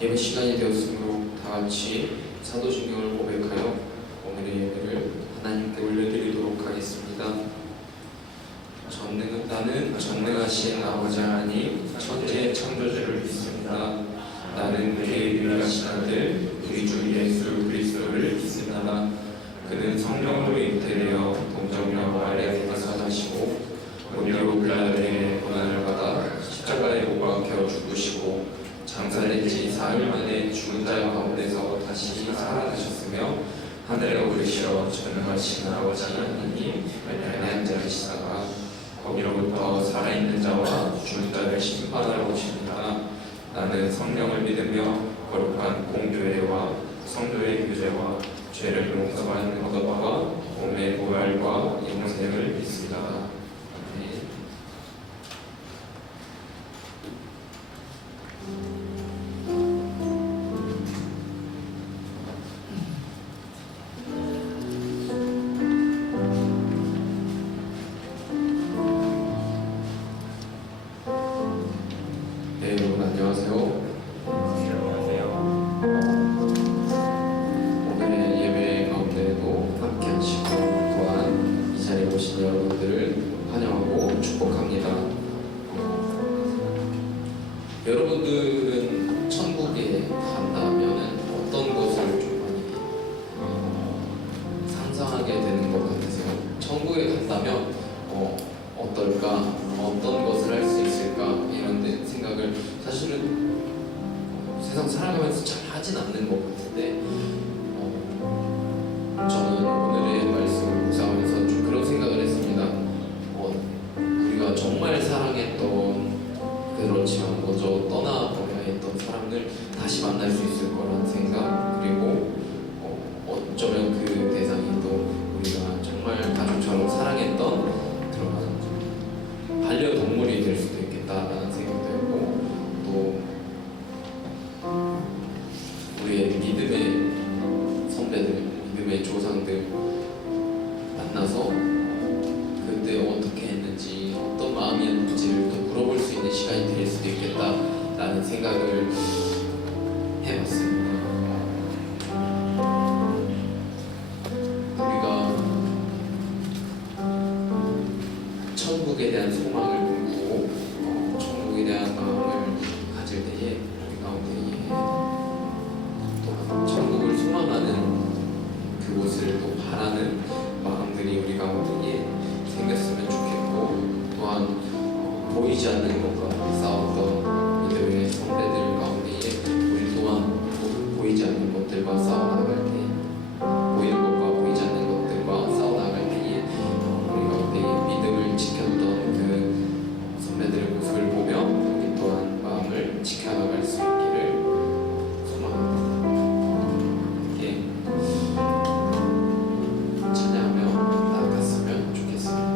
예배 시간이 되었으므로 다 같이 사도신경을 고백하여 오늘의 예배를 하나님께 올려드리도록 하겠습니다. 나는 전능하신 아버지 하나님 천지의 창조주를 믿습니다. 나는 그의 유일하신 아들 우리 주 예수 그리스도를 믿습니다. 그는 성령으로 잉태되어 동정녀 마리아에게서 나시고 본디오 빌라도의 고난을 받아 십자가에 못 박혀 죽으시고 장사된 지 사흘 만에 죽은 자 가운데서 다시 살아나셨으며 하늘에 오르시어 전능하신 아버지 하나님 왼편에 앉아 계시다가 거기로부터 살아있는 자와 죽은 자를 심판하러 오십니다. 나는 성령을 믿으며 거룩한 공교회와 성도의 교제와 죄를 용서받는 것과 몸의 부활과 영생을 믿습니다. 아멘. 네, 여러분 안녕하세요. 오늘의 예배 가운데에도 함께 하시고 또한 이 자리에 오신 여러분들을 환영하고 축복합니다. 여러분들은 천국에 간다면 어떤 것을 좀 많이 상상하게 되는 것 같으세요? 천국에 간다면 어떨까? 어떤 것을 할 수 있을까? 이런 생각을 사실은 세상 살아가면서 잘 하진 않는 것 같은데 저는 오늘의 말씀을 묵상하면서 좀 그런 생각을 했습니다. 우리가 정말 사랑했던 그렇지만 먼저 떠나버려야 했던 사람을 다시 만날 수 있을 거라는 생각, 그리고 어쩌면 그 대상이 또 우리가 정말 가족처럼 사랑했던 그런 반려동물이 될 수도 있겠다라는 생각도 했고, 또 우리의 믿음의 선배들, 믿음의 조상들 만나서 그때 어떻게 했는지, 어떤 마음이었는지를 또 물어볼 수 있는 시간이 될 수도 있겠다라는 생각을 해봤습니다. 우리가 천국에 대한 소망을 품고 천국에 대한 마음을 가질 때에 우리 가운데에 또 천국을 소망하는 그곳을 또 바라는 마음들이 우리 가운데에 생겼으면 좋겠고, 또한 보이지 않는 것과 싸웠던 믿음의 선배들 가운데에 우리 또한 보이지 않는 것들과 싸워나갈 때, 보이는 것과 보이지 않는 것들과 싸워나갈 때에 우리 가운데에 믿음을 지켰던 그 선배들의 모습을 보며 우리 또한 마음을 지켜나갈 수 있기를 소망합니다. 함께 찬양하며 나아갔으면 좋겠습니다.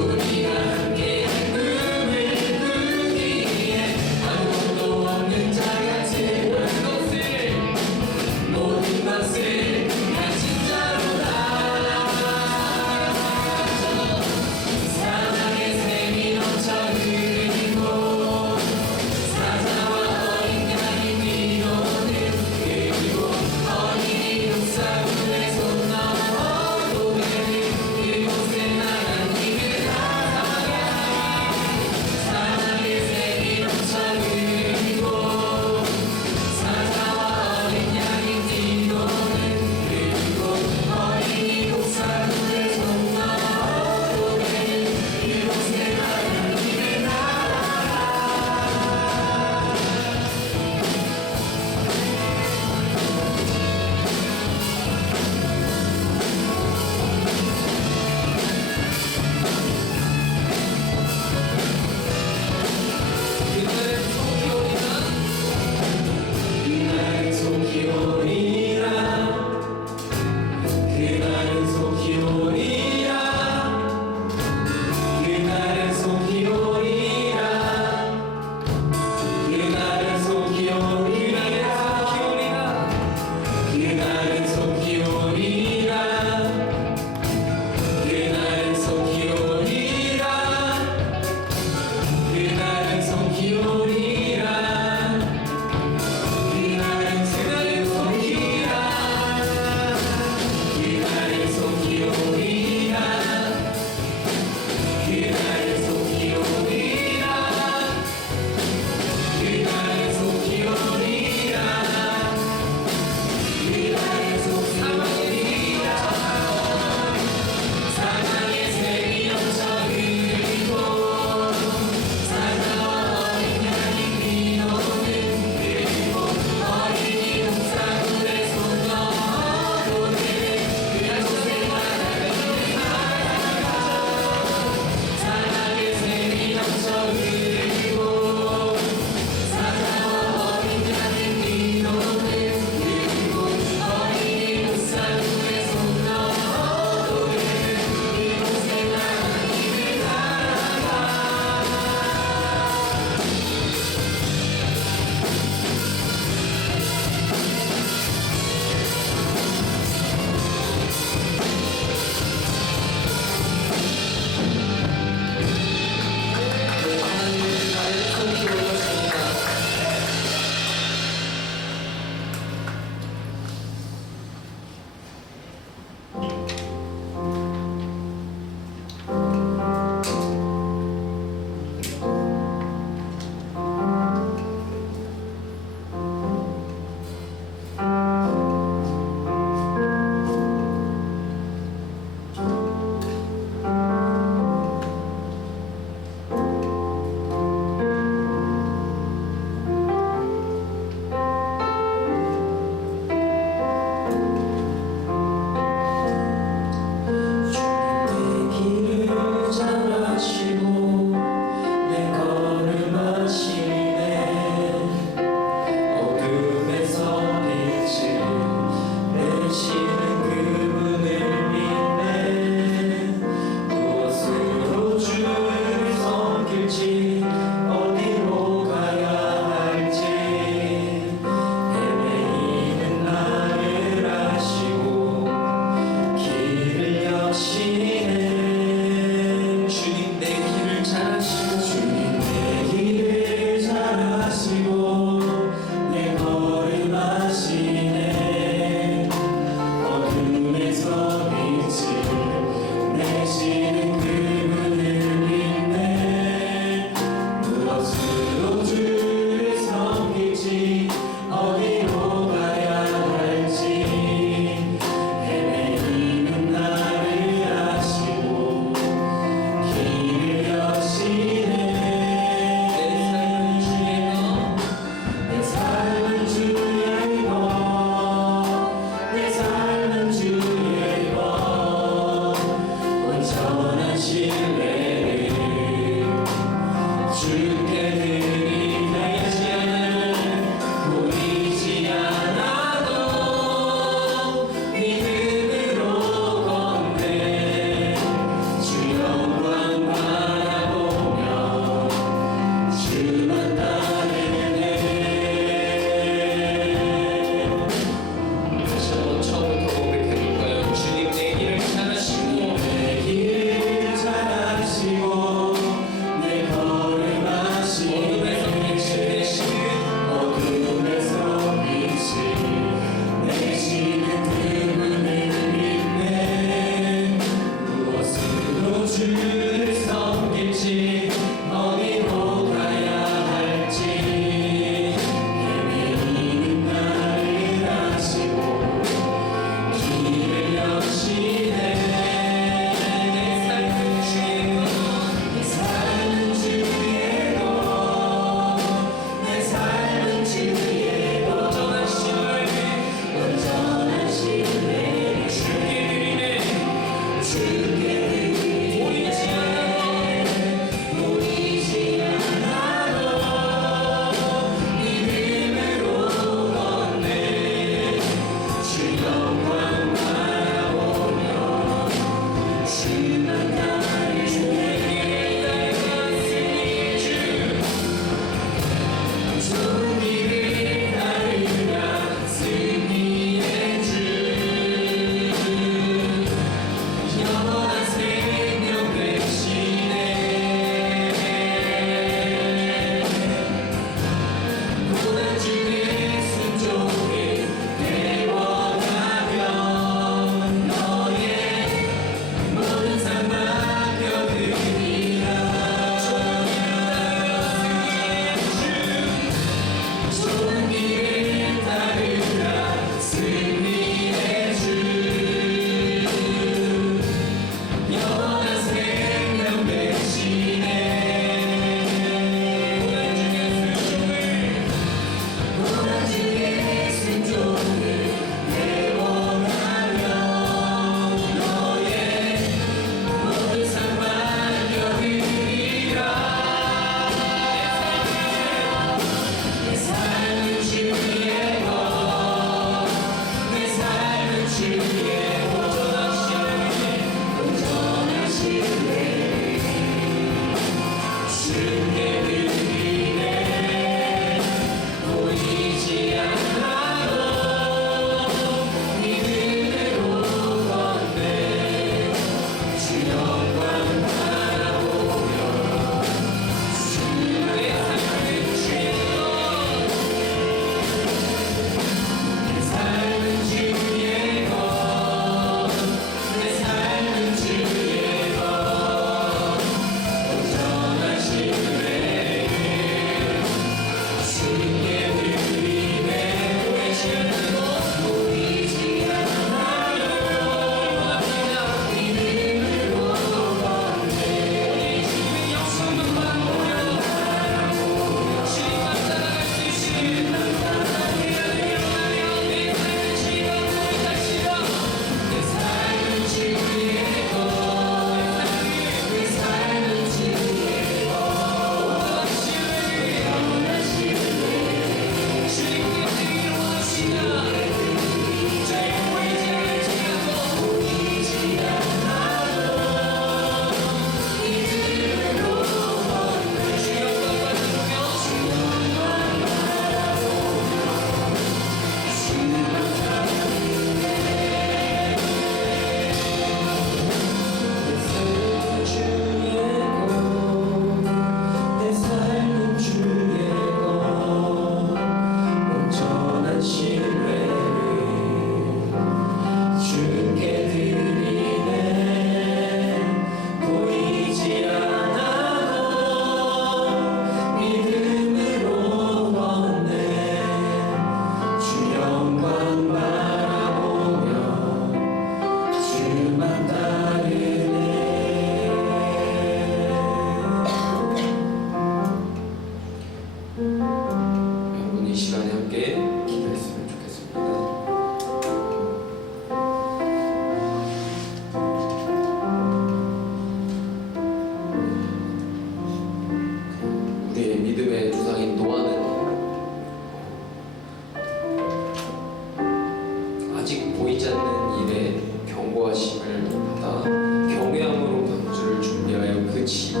그 집을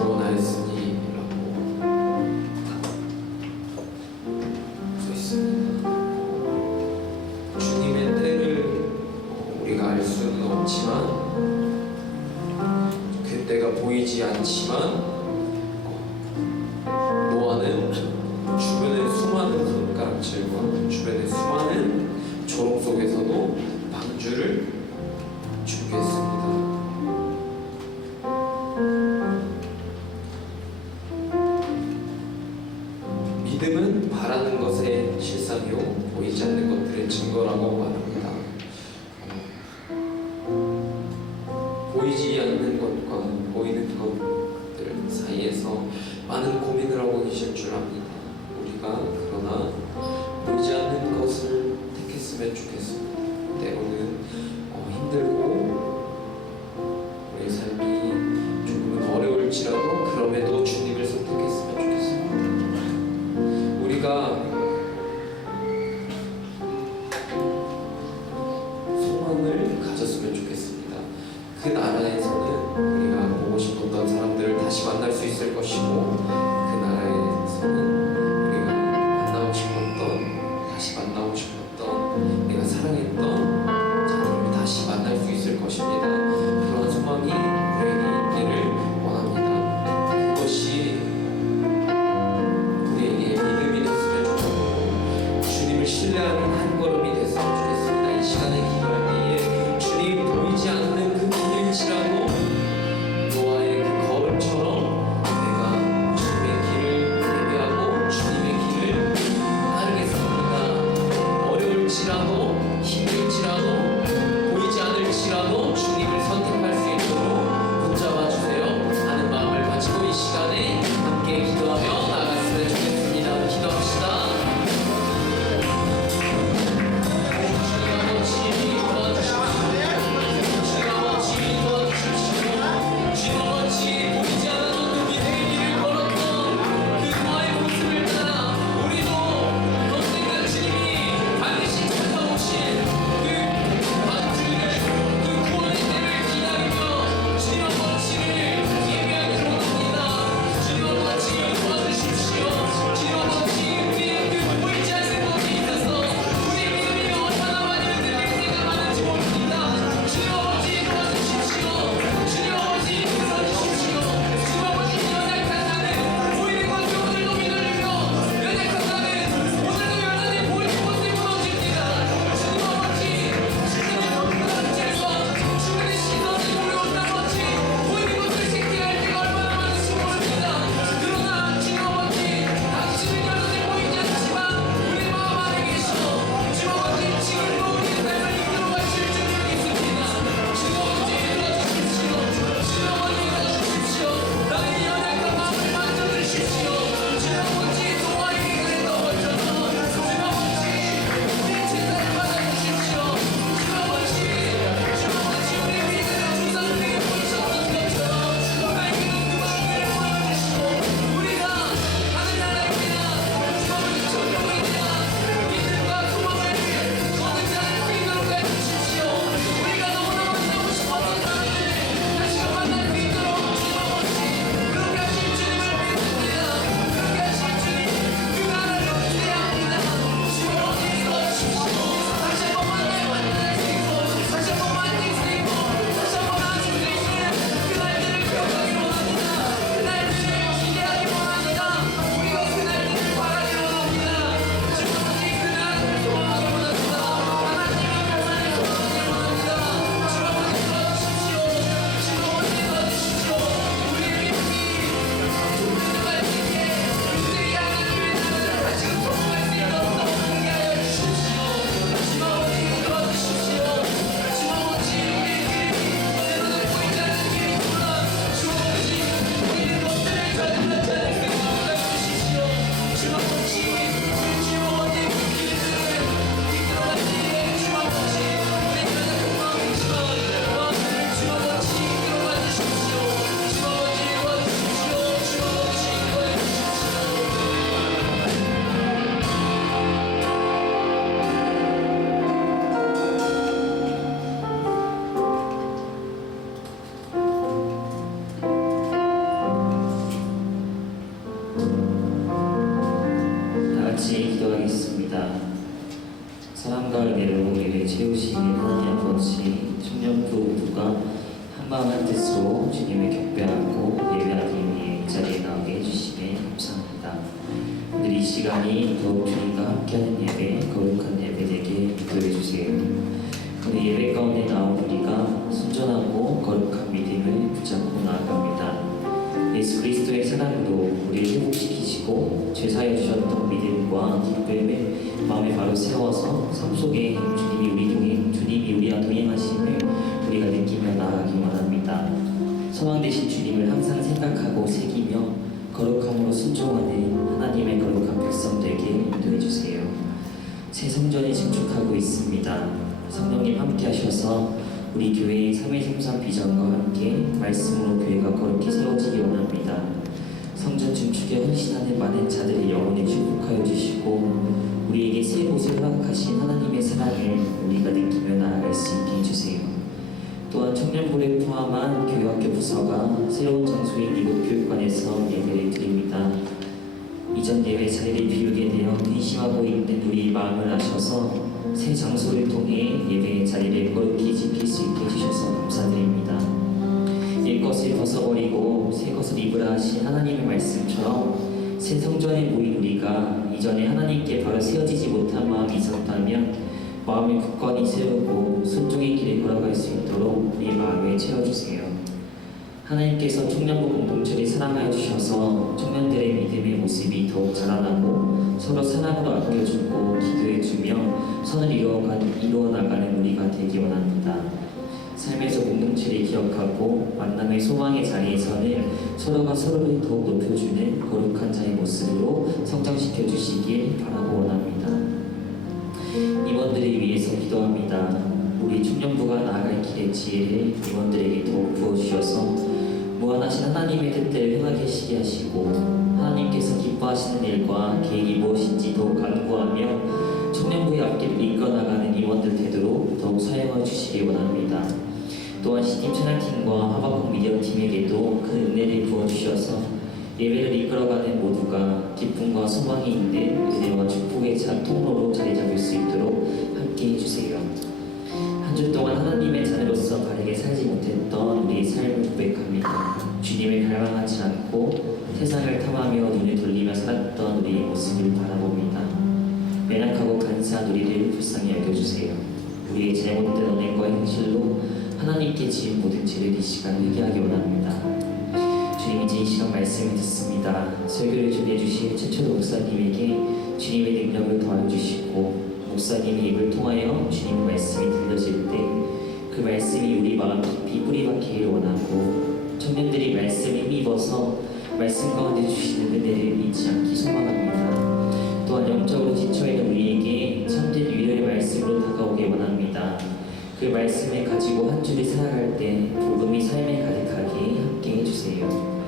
구원하였으니 라고 써 있습니다. 주님의 때를 우리가 알 수는 없지만, 그 때가 보이지 않지만 노아는 주변의 수많은 손가락질과 주변의 수많은 조롱 속에서도 방주를 준비했습니다. 믿음은 바라는 것의 실상이요 보이지 않는 것들의 증거라고 말합니다. 보이지 않는 것과 보이는 것들 사이에서 많은 고민을 하고 계실 줄 압니다. 우리가 그러나 보이지 않는 것을 택했으면 좋겠습니다. 때로는 힘들고 우리의 삶이 조금은 어려울지라도 그럼에도 주님을 선택했으면 좋겠습니다. 우리가 소망을 가졌으면 좋겠습니다. 그 나라에서는 우리가 보고 싶었던 사람들을 다시 만날 수 있을 것이고, 그 나라에서는 우리가 만나고 싶었던, 다시 만나고 싶었던, 내가 사랑했던 자녀를 다시 만날 수 있을 것입니다. 그런 소망이 우리에게 있기를 원합니다. 그것이 한가을 내로 우리를 채우시는 하나님 아버지, 청년부 모두가 한마음 한뜻으로 주님을 경배하고 예배하기 위해 이 자리에 나오게 해주시네 감사합니다. 오늘 이 시간이 더욱 주님과 함께하는 예배, 거룩한 예배 되게 인도해 주세요. 오늘 예배 가운데 나온 우리가 순전하고 거룩한 믿음을 붙잡고 나아갑니다. 예수 그리스도의 사랑으로 우리를 회복시키시고 죄사여 주셨던 믿음과 기쁨을 마음에 바로 세워서 삶 속에 주님이 우리와 동행하심을 우리가 느끼며 나아가기 원합니다. 소망 되신 주님을 항상 생각하고 새기며 거룩함으로 순종하는 하나님의 거룩한 백성 되게 인도해 주세요. 새 성전이 증축하고 있습니다. 성령님 함께 하셔서 우리 교회의 3.133 비전과 함께 말씀으로 교회가 거룩히 세워지기 원합니다. 성전 증축에 헌신하는 많은 자들의 영혼을 축복하여 주시고 우리에게 새 곳을 허락하신 하나님의 사랑을 우리가 느끼며 나아갈 수 있게 해주세요. 또한 청년부를 포함한 교회학교 부서가 새로운 장소인 이곳 교육관에서 예배를 드립니다. 이전 예배 자리를 비우게 되어 근심하고 있는 우리 마음을 아셔서 새 장소를 통해 예배의 자리를 거룩히 지킬 수 있게 해주셔서 감사드립니다. 옛것을 벗어버리고 새 것을 입으라 하신 하나님의 말씀처럼 새 성전에 모인 우리가 이전에 하나님께 바로 세워지지 못한 마음이 있었다면 마음을 굳건히 세우고 순종의 길에 걸어갈 수 있도록 우리 마음을 채워주세요. 하나님께서 청년부 공동체를 사랑하여 주셔서 청년들의 믿음의 모습이 더욱 자라나고 서로 사랑으로 아껴주고 기도해주며 선을 이루어나가는 우리가 되기 원합니다. 삶에서 공동체를 기억하고 만남의 소망의 자리에서는 서로가 서로를 더욱 높여주는 거룩한 자의 모습으로 성장시켜 주시길 바라고 원합니다. 임원들을 위해서 기도합니다. 우리 청년부가 나아갈 길의 지혜를 임원들에게 더욱 부어주셔서 무한하신 하나님의 뜻대로 행하게 하시게 하시고 하나님께서 기뻐하시는 일과 계획이 무엇인지 더욱 간구하며 청년부의 앞길을 이끌어나가는 임원들 되도록 더욱 사용하여 주시기 원합니다. 또한 시팀 찬양팀과 하바국 미디어팀에게도 그 은혜를 부어주셔서 예배를 이끌어가는 모두가 기쁨과 소망이 있는 은혜와 축복의 통로로 자리 잡을 수 있도록 함께 해주세요. 한 주 동안 하나님의 자녀로서 바르게 살지 못했던 우리의 삶을 고백합니다. 주님을 갈망하지 않고 세상을 탐하며 눈을 돌리며 살았던 우리의 모습을 바라봅니다. 매약하고 간사한 우리를 불쌍히 여겨주세요. 우리의 잘못된 언행과 행실로 하나님께 지은 모든 죄를 이 시간 회개하기 원합니다. 주님, 이제 이 시간 말씀을 듣습니다. 설교를 준비해 주신 최철호 목사님에게 주님의 능력을 더하여 주시고 목사님의 입을 통하여 주님의 말씀이 들려질 때 그 말씀이 우리 마음 깊이 뿌리박히기를 원하고 청년들이 말씀에 힘입어서 말씀 가운데 주시는 은혜를 잊지 않기 소망합니다. 또한 영적으로 지쳐있는 우리에게 참된 위로의 말씀으로 다가오기 원합니다. 그 말씀을 가지고 한 주를 살아갈 때 복음이 삶에 가득하게 함께 해주세요.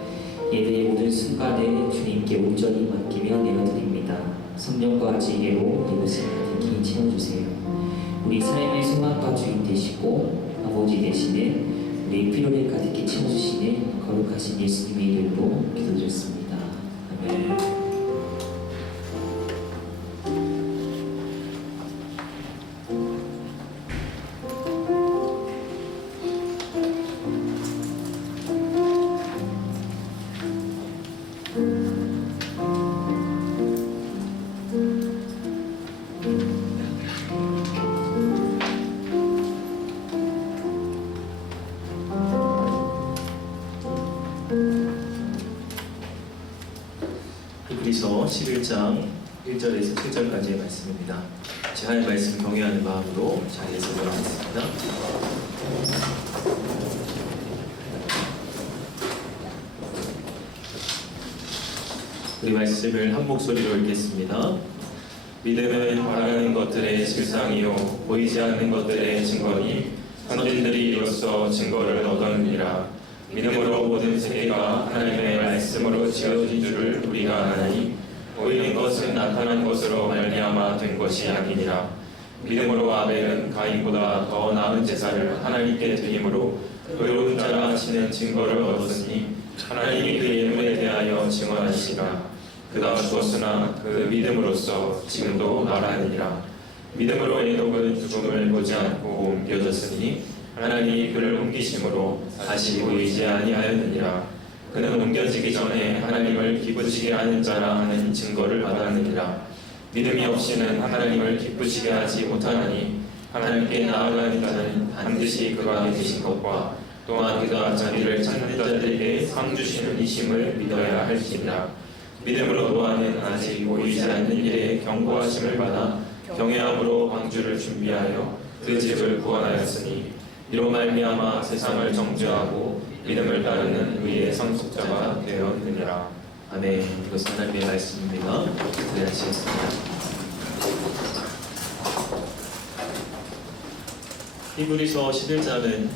예배의 모든 순간을 주님께 온전히 맡기며 내려드립니다. 성령과 지혜로 이곳을 가득히 채워주세요. 우리 삶의 소망과 주인 되시고 아버지 되시는 우리 필요를 가득히 채워주시는 거룩하신 예수님의 이름으로 기도드렸습니다. 아멘. 히브리서 11장 1절에서 7절까지의 말씀입니다. 제하의 말씀 경외하는 마음으로 자리에서 일어나겠습니다. 우리 말씀을 한 목소리로 읽겠습니다. 믿음은 바라는 것들의 실상이요 보이지 않는 것들의 증거니 선진들이 이로써 증거를 얻었느니라. 믿음으로 모든 세계가 하나님의 말씀으로 지어진 줄을 우리가 아나니 보이는 것은 나타난 것으로 말미암아 된 것이 아니니라. 믿음으로 아벨은 가인보다 더 나은 제사를 하나님께 드림으로 의로운 자라 하시는 증거를 얻었으니 하나님이 그의 눈에 대하여 증언하시라. 그가 죽었으나 그 믿음으로써 지금도 말하느니라. 믿음으로 에녹은 죽음을 보지 않고 옮겨졌으니 하나님이 그를 옮기심으로 다시 보이지 아니하였느니라. 그는 옮겨지기 전에 하나님을 기쁘시게 하는 자라 하는 증거를 받았느니라. 믿음이 없이는 하나님을 기쁘시게 하지 못하나니 하나님께 나아가는 자는 반드시 그가 계신 것과 또한 그가 자기를 찾는 자들에게 상 주시는 이심을 믿어야 할지니라. 믿음으로 노아는 아직 보이지 않는 일에 경고하심을 받아 경외함으로 방주를 준비하여 그 집을 구원하였으니 이로 말미암아 세상을 정죄하고 믿음을 따르는 의의 상속자가 되었느니라. 아멘. 이것은 하나님의 말씀입니다. 기도하시겠습니다. 히브리서 11장은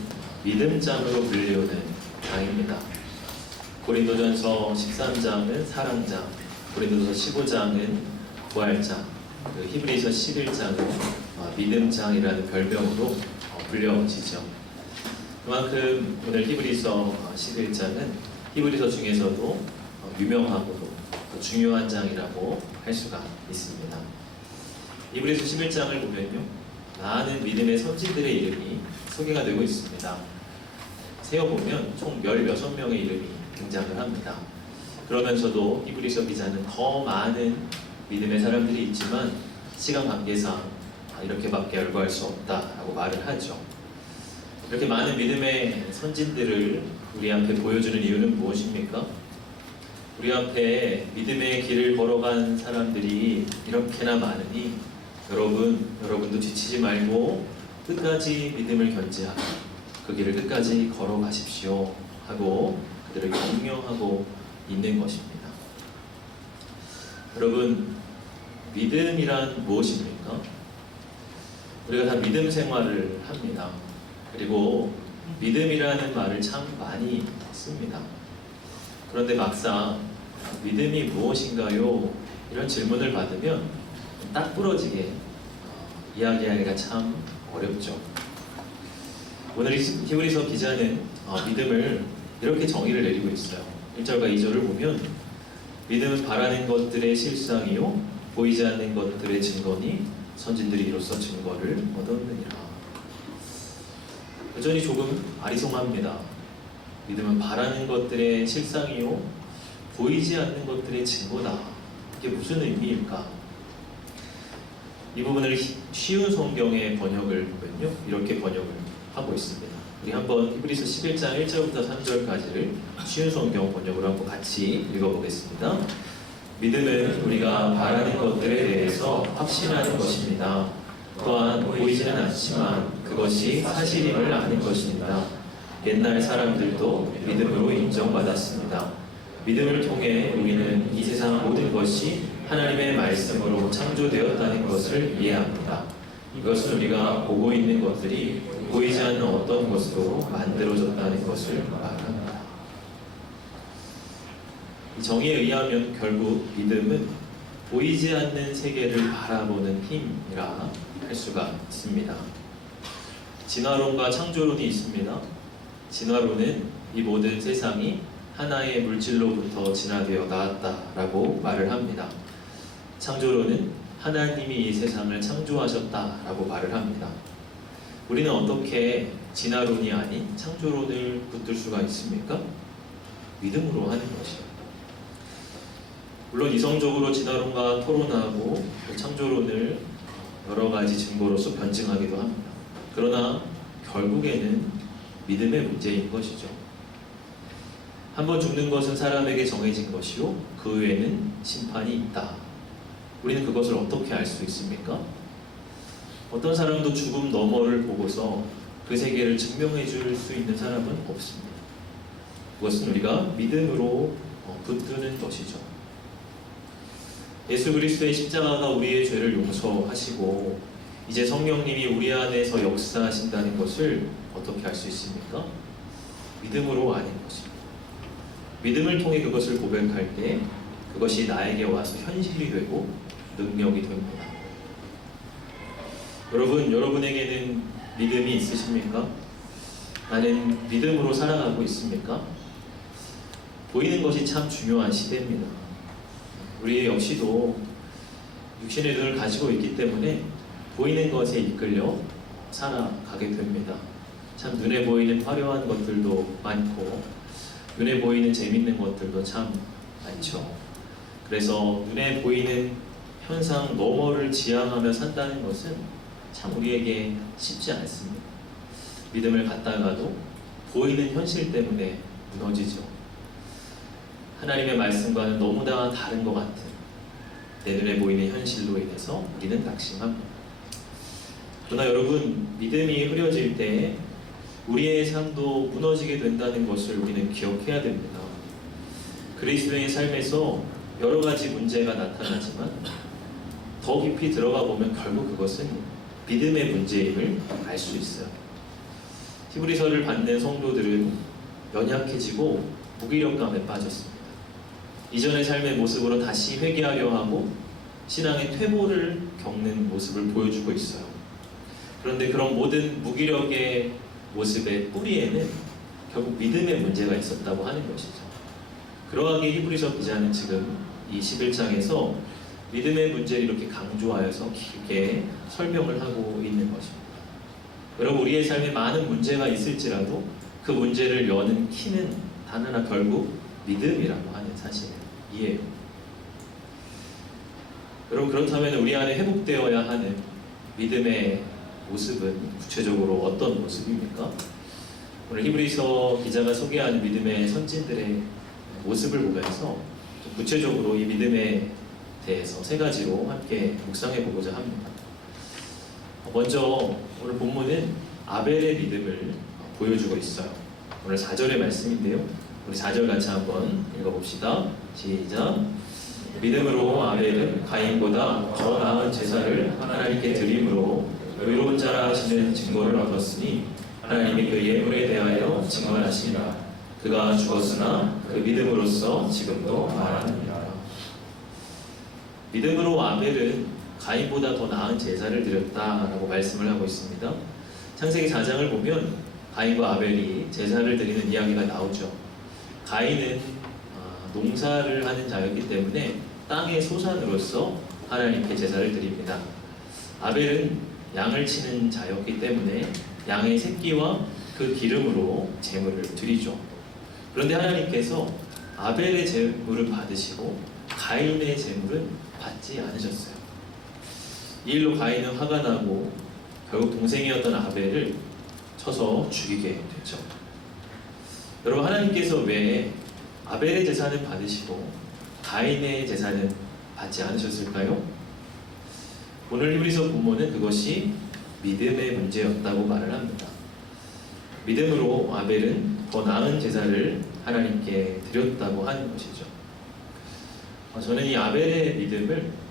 믿음장으로 불리우는 장입니다. 고린도전서 13장은 사랑장, 고린도전서 15장은 부활장, 히브리서 11장은 믿음장이라는 별명으로 불려지죠. 그만큼 오늘 히브리서 11장은 히브리서 중에서도 유명하고도 중요한 장이라고 할 수가 있습니다. 히브리서 11장을 보면요, 많은 믿음의 선지들의 이름이 소개가 되고 있습니다. 세어보면 총 16명의 이름이 등장을 합니다. 그러면서도 히브리서 기자는 더 많은 믿음의 사람들이 있지만 시간 관계상 이렇게밖에 열거할 수 없다라고 말을 하죠. 이렇게 많은 믿음의 선진들을 우리 앞에 보여주는 이유는 무엇입니까? 우리 앞에 믿음의 길을 걸어간 사람들이 이렇게나 많으니 여러분도 지치지 말고 끝까지 믿음을 견지하고 그 길을 끝까지 걸어가십시오 하고 그들을 격려하고 있는 것입니다. 여러분, 믿음이란 무엇입니까? 우리가 다 믿음 생활을 합니다. 그리고 믿음이라는 말을 참 많이 씁니다. 그런데 막상 믿음이 무엇인가요? 이런 질문을 받으면 딱 부러지게 이야기하기가 참 어렵죠. 오늘 히브리서 기자는 믿음을 이렇게 정의를 내리고 있어요. 1절과 2절을 보면 믿음은 바라는 것들의 실상이요 보이지 않는 것들의 증거니 선진들이 이로써 증거를 얻었느니라. 여전히 조금 아리송합니다. 믿음은 바라는 것들의 실상이요 보이지 않는 것들의 증거다. 이게 무슨 의미일까? 이 부분을 쉬운 성경의 번역을 보면요, 이렇게 번역을 하고 있습니다. 우리 한번 히브리서 11장 1절부터 3절까지를 쉬운 성경 번역으로 한번 같이 읽어보겠습니다. 믿음은 우리가 바라는 것들에 대해서 확신하는 것입니다. 또한 보이지는 않지만 그것이 사실임을 아는 것입니다. 옛날 사람들도 믿음으로 인정받았습니다. 믿음을 통해 우리는 이 세상 모든 것이 하나님의 말씀으로 창조되었다는 것을 이해합니다. 이것은 우리가 보고 있는 것들이 보이지 않는 어떤 것으로 만들어졌다는 것을 말합니다. 이 정의에 의하면 결국 믿음은 보이지 않는 세계를 바라보는 힘이라 할 수가 있습니다. 진화론과 창조론이 있습니다. 진화론은 이 모든 세상이 하나의 물질로부터 진화되어 나왔다라고 말을 합니다. 창조론은 하나님이 이 세상을 창조하셨다라고 말을 합니다. 우리는 어떻게 진화론이 아닌 창조론을 붙들 수가 있습니까? 믿음으로 하는 것이요. 물론 이성적으로 진화론과 토론하고 창조론을 여러 가지 증거로서 변증하기도 합니다. 그러나 결국에는 믿음의 문제인 것이죠. 한번 죽는 것은 사람에게 정해진 것이요 그 외에는 심판이 있다. 우리는 그것을 어떻게 알 수 있습니까? 어떤 사람도 죽음 너머를 보고서 그 세계를 증명해 줄 수 있는 사람은 없습니다. 그것은 우리가 믿음으로 붙드는 것이죠. 예수 그리스도의 십자가가 우리의 죄를 용서하시고 이제 성령님이 우리 안에서 역사하신다는 것을 어떻게 알 수 있습니까? 믿음으로 아는 것입니다. 믿음을 통해 그것을 고백할 때 그것이 나에게 와서 현실이 되고 능력이 됩니다. 여러분에게는 믿음이 있으십니까? 나는 믿음으로 살아가고 있습니까? 보이는 것이 참 중요한 시대입니다. 우리 역시도 육신의 눈을 가지고 있기 때문에 보이는 것에 이끌려 살아가게 됩니다. 참 눈에 보이는 화려한 것들도 많고 눈에 보이는 재밌는 것들도 참 많죠. 그래서 눈에 보이는 현상 너머를 지향하며 산다는 것은 참 우리에게 쉽지 않습니다. 믿음을 갖다가도 보이는 현실 때문에 무너지죠. 하나님의 말씀과는 너무나 다른 것 같은 내 눈에 보이는 현실로 인해서 우리는 낙심합니다. 그러나 여러분, 믿음이 흐려질 때 우리의 삶도 무너지게 된다는 것을 우리는 기억해야 됩니다. 그리스도의 삶에서 여러 가지 문제가 나타나지만 더 깊이 들어가 보면 결국 그것은 믿음의 문제임을 알 수 있어요. 히브리서를 받는 성도들은 연약해지고 무기력감에 빠졌습니다. 이전의 삶의 모습으로 다시 회개하려 하고 신앙의 퇴보를 겪는 모습을 보여주고 있어요. 그런데 그런 모든 무기력의 모습의 뿌리에는 결국 믿음의 문제가 있었다고 하는 것이죠. 그러하게 히브리서 기자는 지금 이 11장에서 믿음의 문제를 이렇게 강조하여서 길게 설명을 하고 있는 것입니다. 여러분, 우리의 삶에 많은 문제가 있을지라도 그 문제를 여는 키는 단 하나, 결국 믿음이라고 하는 사실이에요. 여러분, 그렇다면 우리 안에 회복되어야 하는 믿음의 모습은 구체적으로 어떤 모습입니까? 오늘 히브리서 기자가 소개하는 믿음의 선진들의 모습을 보면서 좀 구체적으로 이 믿음에 대해서 세 가지로 함께 묵상해 보고자 합니다. 먼저 오늘 본문은 아벨의 믿음을 보여주고 있어요. 오늘 4절의 말씀인데요. 우리 4절 같이 한번 읽어봅시다. 시작. 믿음으로 아벨은 가인보다 더 나은 제사를 하나님께 드림으로 의로운 자라 하시는 증거를 얻었으니 하나님이 그 예물에 대하여 증언하시니라. 그가 죽었으나 그 믿음으로써 지금도 말하느니라. 믿음으로 아벨은 가인보다 더 나은 제사를 드렸다라고 말씀을 하고 있습니다. 창세기 4장을 보면 가인과 아벨이 제사를 드리는 이야기가 나오죠. 가인은 농사를 하는 자였기 때문에 땅의 소산으로서 하나님께 제사를 드립니다. 아벨은 양을 치는 자였기 때문에 양의 새끼와 그 기름으로 제물을 드리죠. 그런데 하나님께서 아벨의 제물을 받으시고 가인의 제물은 받지 않으셨어요. 이 일로 가인은 화가 나고 결국 동생이었던 아벨을 쳐서 죽이게 됐죠. 여러분, 하나님께서 왜 아벨의 제사는 받으시고 가인의 제사는 받지 않으셨을까요? 오늘 히브리서 본문은 그것이 믿음의 문제였다고 말을 합니다. 믿음으로 아벨은 더 나은 제사를 하나님께 드렸다고 하는 것이죠. 저는 이 아벨의 믿음을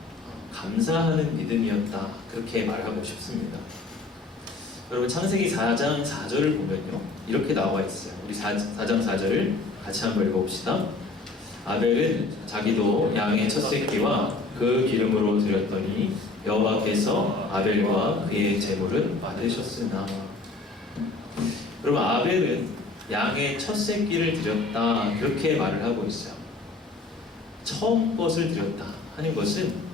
감사하는 믿음이었다, 그렇게 말하고 싶습니다. 여러분, 창세기 4장 4절을 보면요, 이렇게 나와 있어요. 우리 4장 4절을 같이 한번 읽어봅시다. 아벨은 자기도 양의 첫 새끼와 그 기름으로 드렸더니 여호와께서 아벨과 그의 제물은 받으셨으나. 여러분, 아벨은 양의 첫 새끼를 드렸다, 그렇게 말을 하고 있어요. 처음 것을 드렸다 하는 것은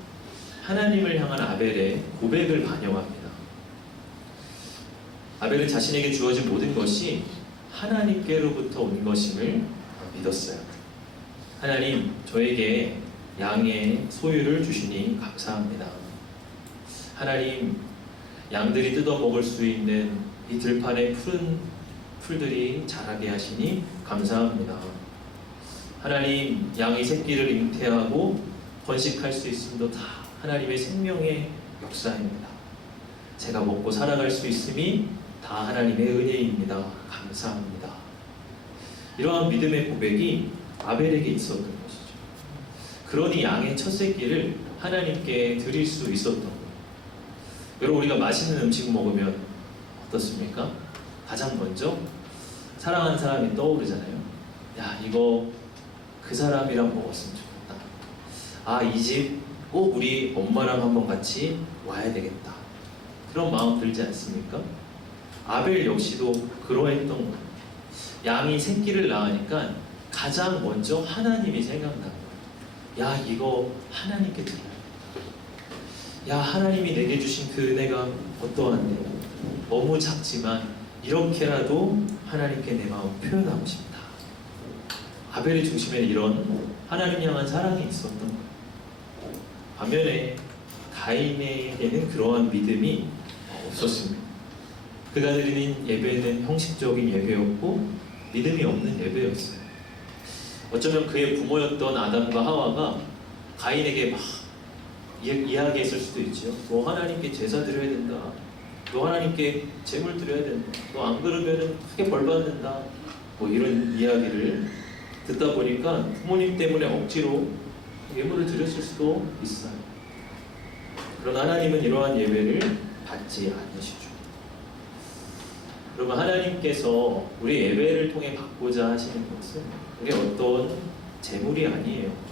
하나님을 향한 아벨의 고백을 반영합니다. 아벨은 자신에게 주어진 모든 것이 하나님께로부터 온 것임을 믿었어요. 하나님, 저에게 양의 소유를 주시니 감사합니다. 하나님, 양들이 뜯어 먹을 수 있는 이 들판의 푸른 풀들이 자라게 하시니 감사합니다. 하나님, 양의 새끼를 잉태하고 번식할 수 있음도 다 하나님의 생명의 역사입니다. 제가 먹고 살아갈 수 있음이 다 하나님의 은혜입니다. 감사합니다. 이러한 믿음의 고백이 아벨에게 있었던 것이죠. 그러니 양의 첫 새끼를 하나님께 드릴 수 있었던 거예요. 여러분, 우리가 맛있는 음식 먹으면 어떻습니까? 가장 먼저 사랑하는 사람이 떠오르잖아요. 야, 이거 그 사람이랑 먹었으면 좋겠다. 아, 이 집 꼭 우리 엄마랑 한번 같이 와야 되겠다. 그런 마음 들지 않습니까? 아벨 역시도 그러했던 거예요. 양이 새끼를 낳으니까 가장 먼저 하나님이 생각난 거예요. 야, 이거 하나님께 드려야 돼. 야, 하나님이 내게 주신 그 은혜가 어떠한데 너무 작지만 이렇게라도 하나님께 내 마음 표현하고 싶다. 아벨의 중심에 이런 하나님 향한 사랑이 있었던 거예요. 반면에 가인에게는 그러한 믿음이 없었습니다. 그가 드리는 예배는 형식적인 예배였고 믿음이 없는 예배였어요. 어쩌면 그의 부모였던 아담과 하와가 가인에게 막 이야기했을 수도 있죠. 너 하나님께 제사 드려야 된다. 너 하나님께 제물 드려야 된다. 너 안 그러면 크게 벌 받는다. 뭐 이런 이야기를 듣다 보니까 부모님 때문에 억지로 예물을 드렸을 수도 있어요. 그러나 하나님은 이러한 예배를 받지 않으시죠. 그러면 하나님께서 우리 예배를 통해 받고자 하시는 것은 우리 어떤 제물이 아니에요.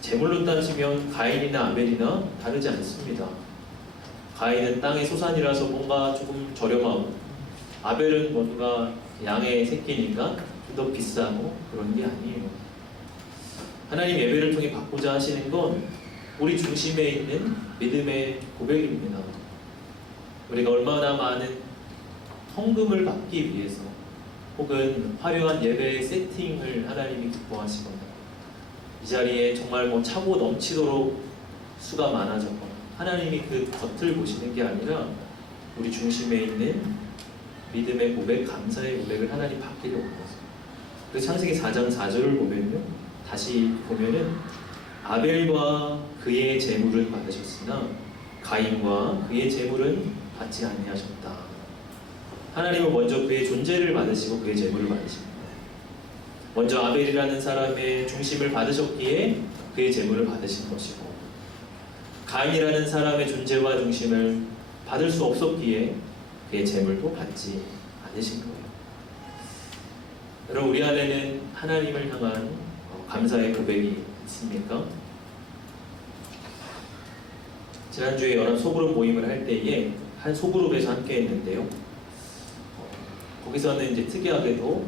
제물로 따지면 가인이나 아벨이나 다르지 않습니다. 가인은 땅의 소산이라서 뭔가 조금 저렴하고, 아벨은 뭔가 양의 새끼니까 좀 더 비싸고 그런 게 아니에요. 하나님 예배를 통해 받고자 하시는 건 우리 중심에 있는 믿음의 고백입니다. 우리가 얼마나 많은 헌금을 받기 위해서 혹은 화려한 예배의 세팅을 하나님이 기뻐하시거나 이 자리에 정말 뭐 차고 넘치도록 수가 많아졌거나 하나님이 그 겉을 보시는 게 아니라 우리 중심에 있는 믿음의 고백, 감사의 고백을 하나님 받기를 원하세요. 그래서 창세기 4장 4절을 다시 보면은 아벨과 그의 제물은 받으셨으나 가인과 그의 제물은 받지 아니하셨다. 하나님은 먼저 그의 존재를 받으시고 그의 제물을 받으십니다. 먼저 아벨이라는 사람의 중심을 받으셨기에 그의 제물을 받으신 것이고, 가인이라는 사람의 존재와 중심을 받을 수 없었기에 그의 제물도 받지 않으신 거예요. 여러분, 우리 안에는 하나님을 향한 감사의 고백이 있습니까? 지난주에 연합 소그룹 모임을 할 때에 한 소그룹에서 함께 했는데요. 거기서는 이제 특이하게도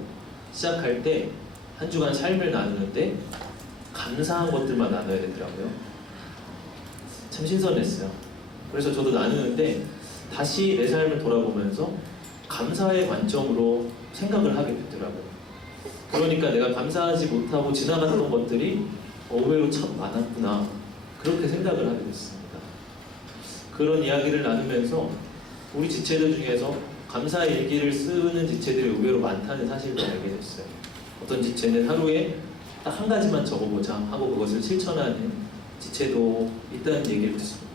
시작할 때 한 주간 삶을 나누는데 감사한 것들만 나눠야 되더라고요. 참 신선했어요. 그래서 저도 나누는데 다시 내 삶을 돌아보면서 감사의 관점으로 생각을 하게 되더라고요. 그러니까 내가 감사하지 못하고 지나갔던 것들이 의외로 참 많았구나, 그렇게 생각을 하게 됐습니다. 그런 이야기를 나누면서 우리 지체들 중에서 감사 일기를 쓰는 지체들이 의외로 많다는 사실도 알게 됐어요. 어떤 지체는 하루에 딱 한 가지만 적어보자 하고 그것을 실천하는 지체도 있다는 얘기를 듣습니다.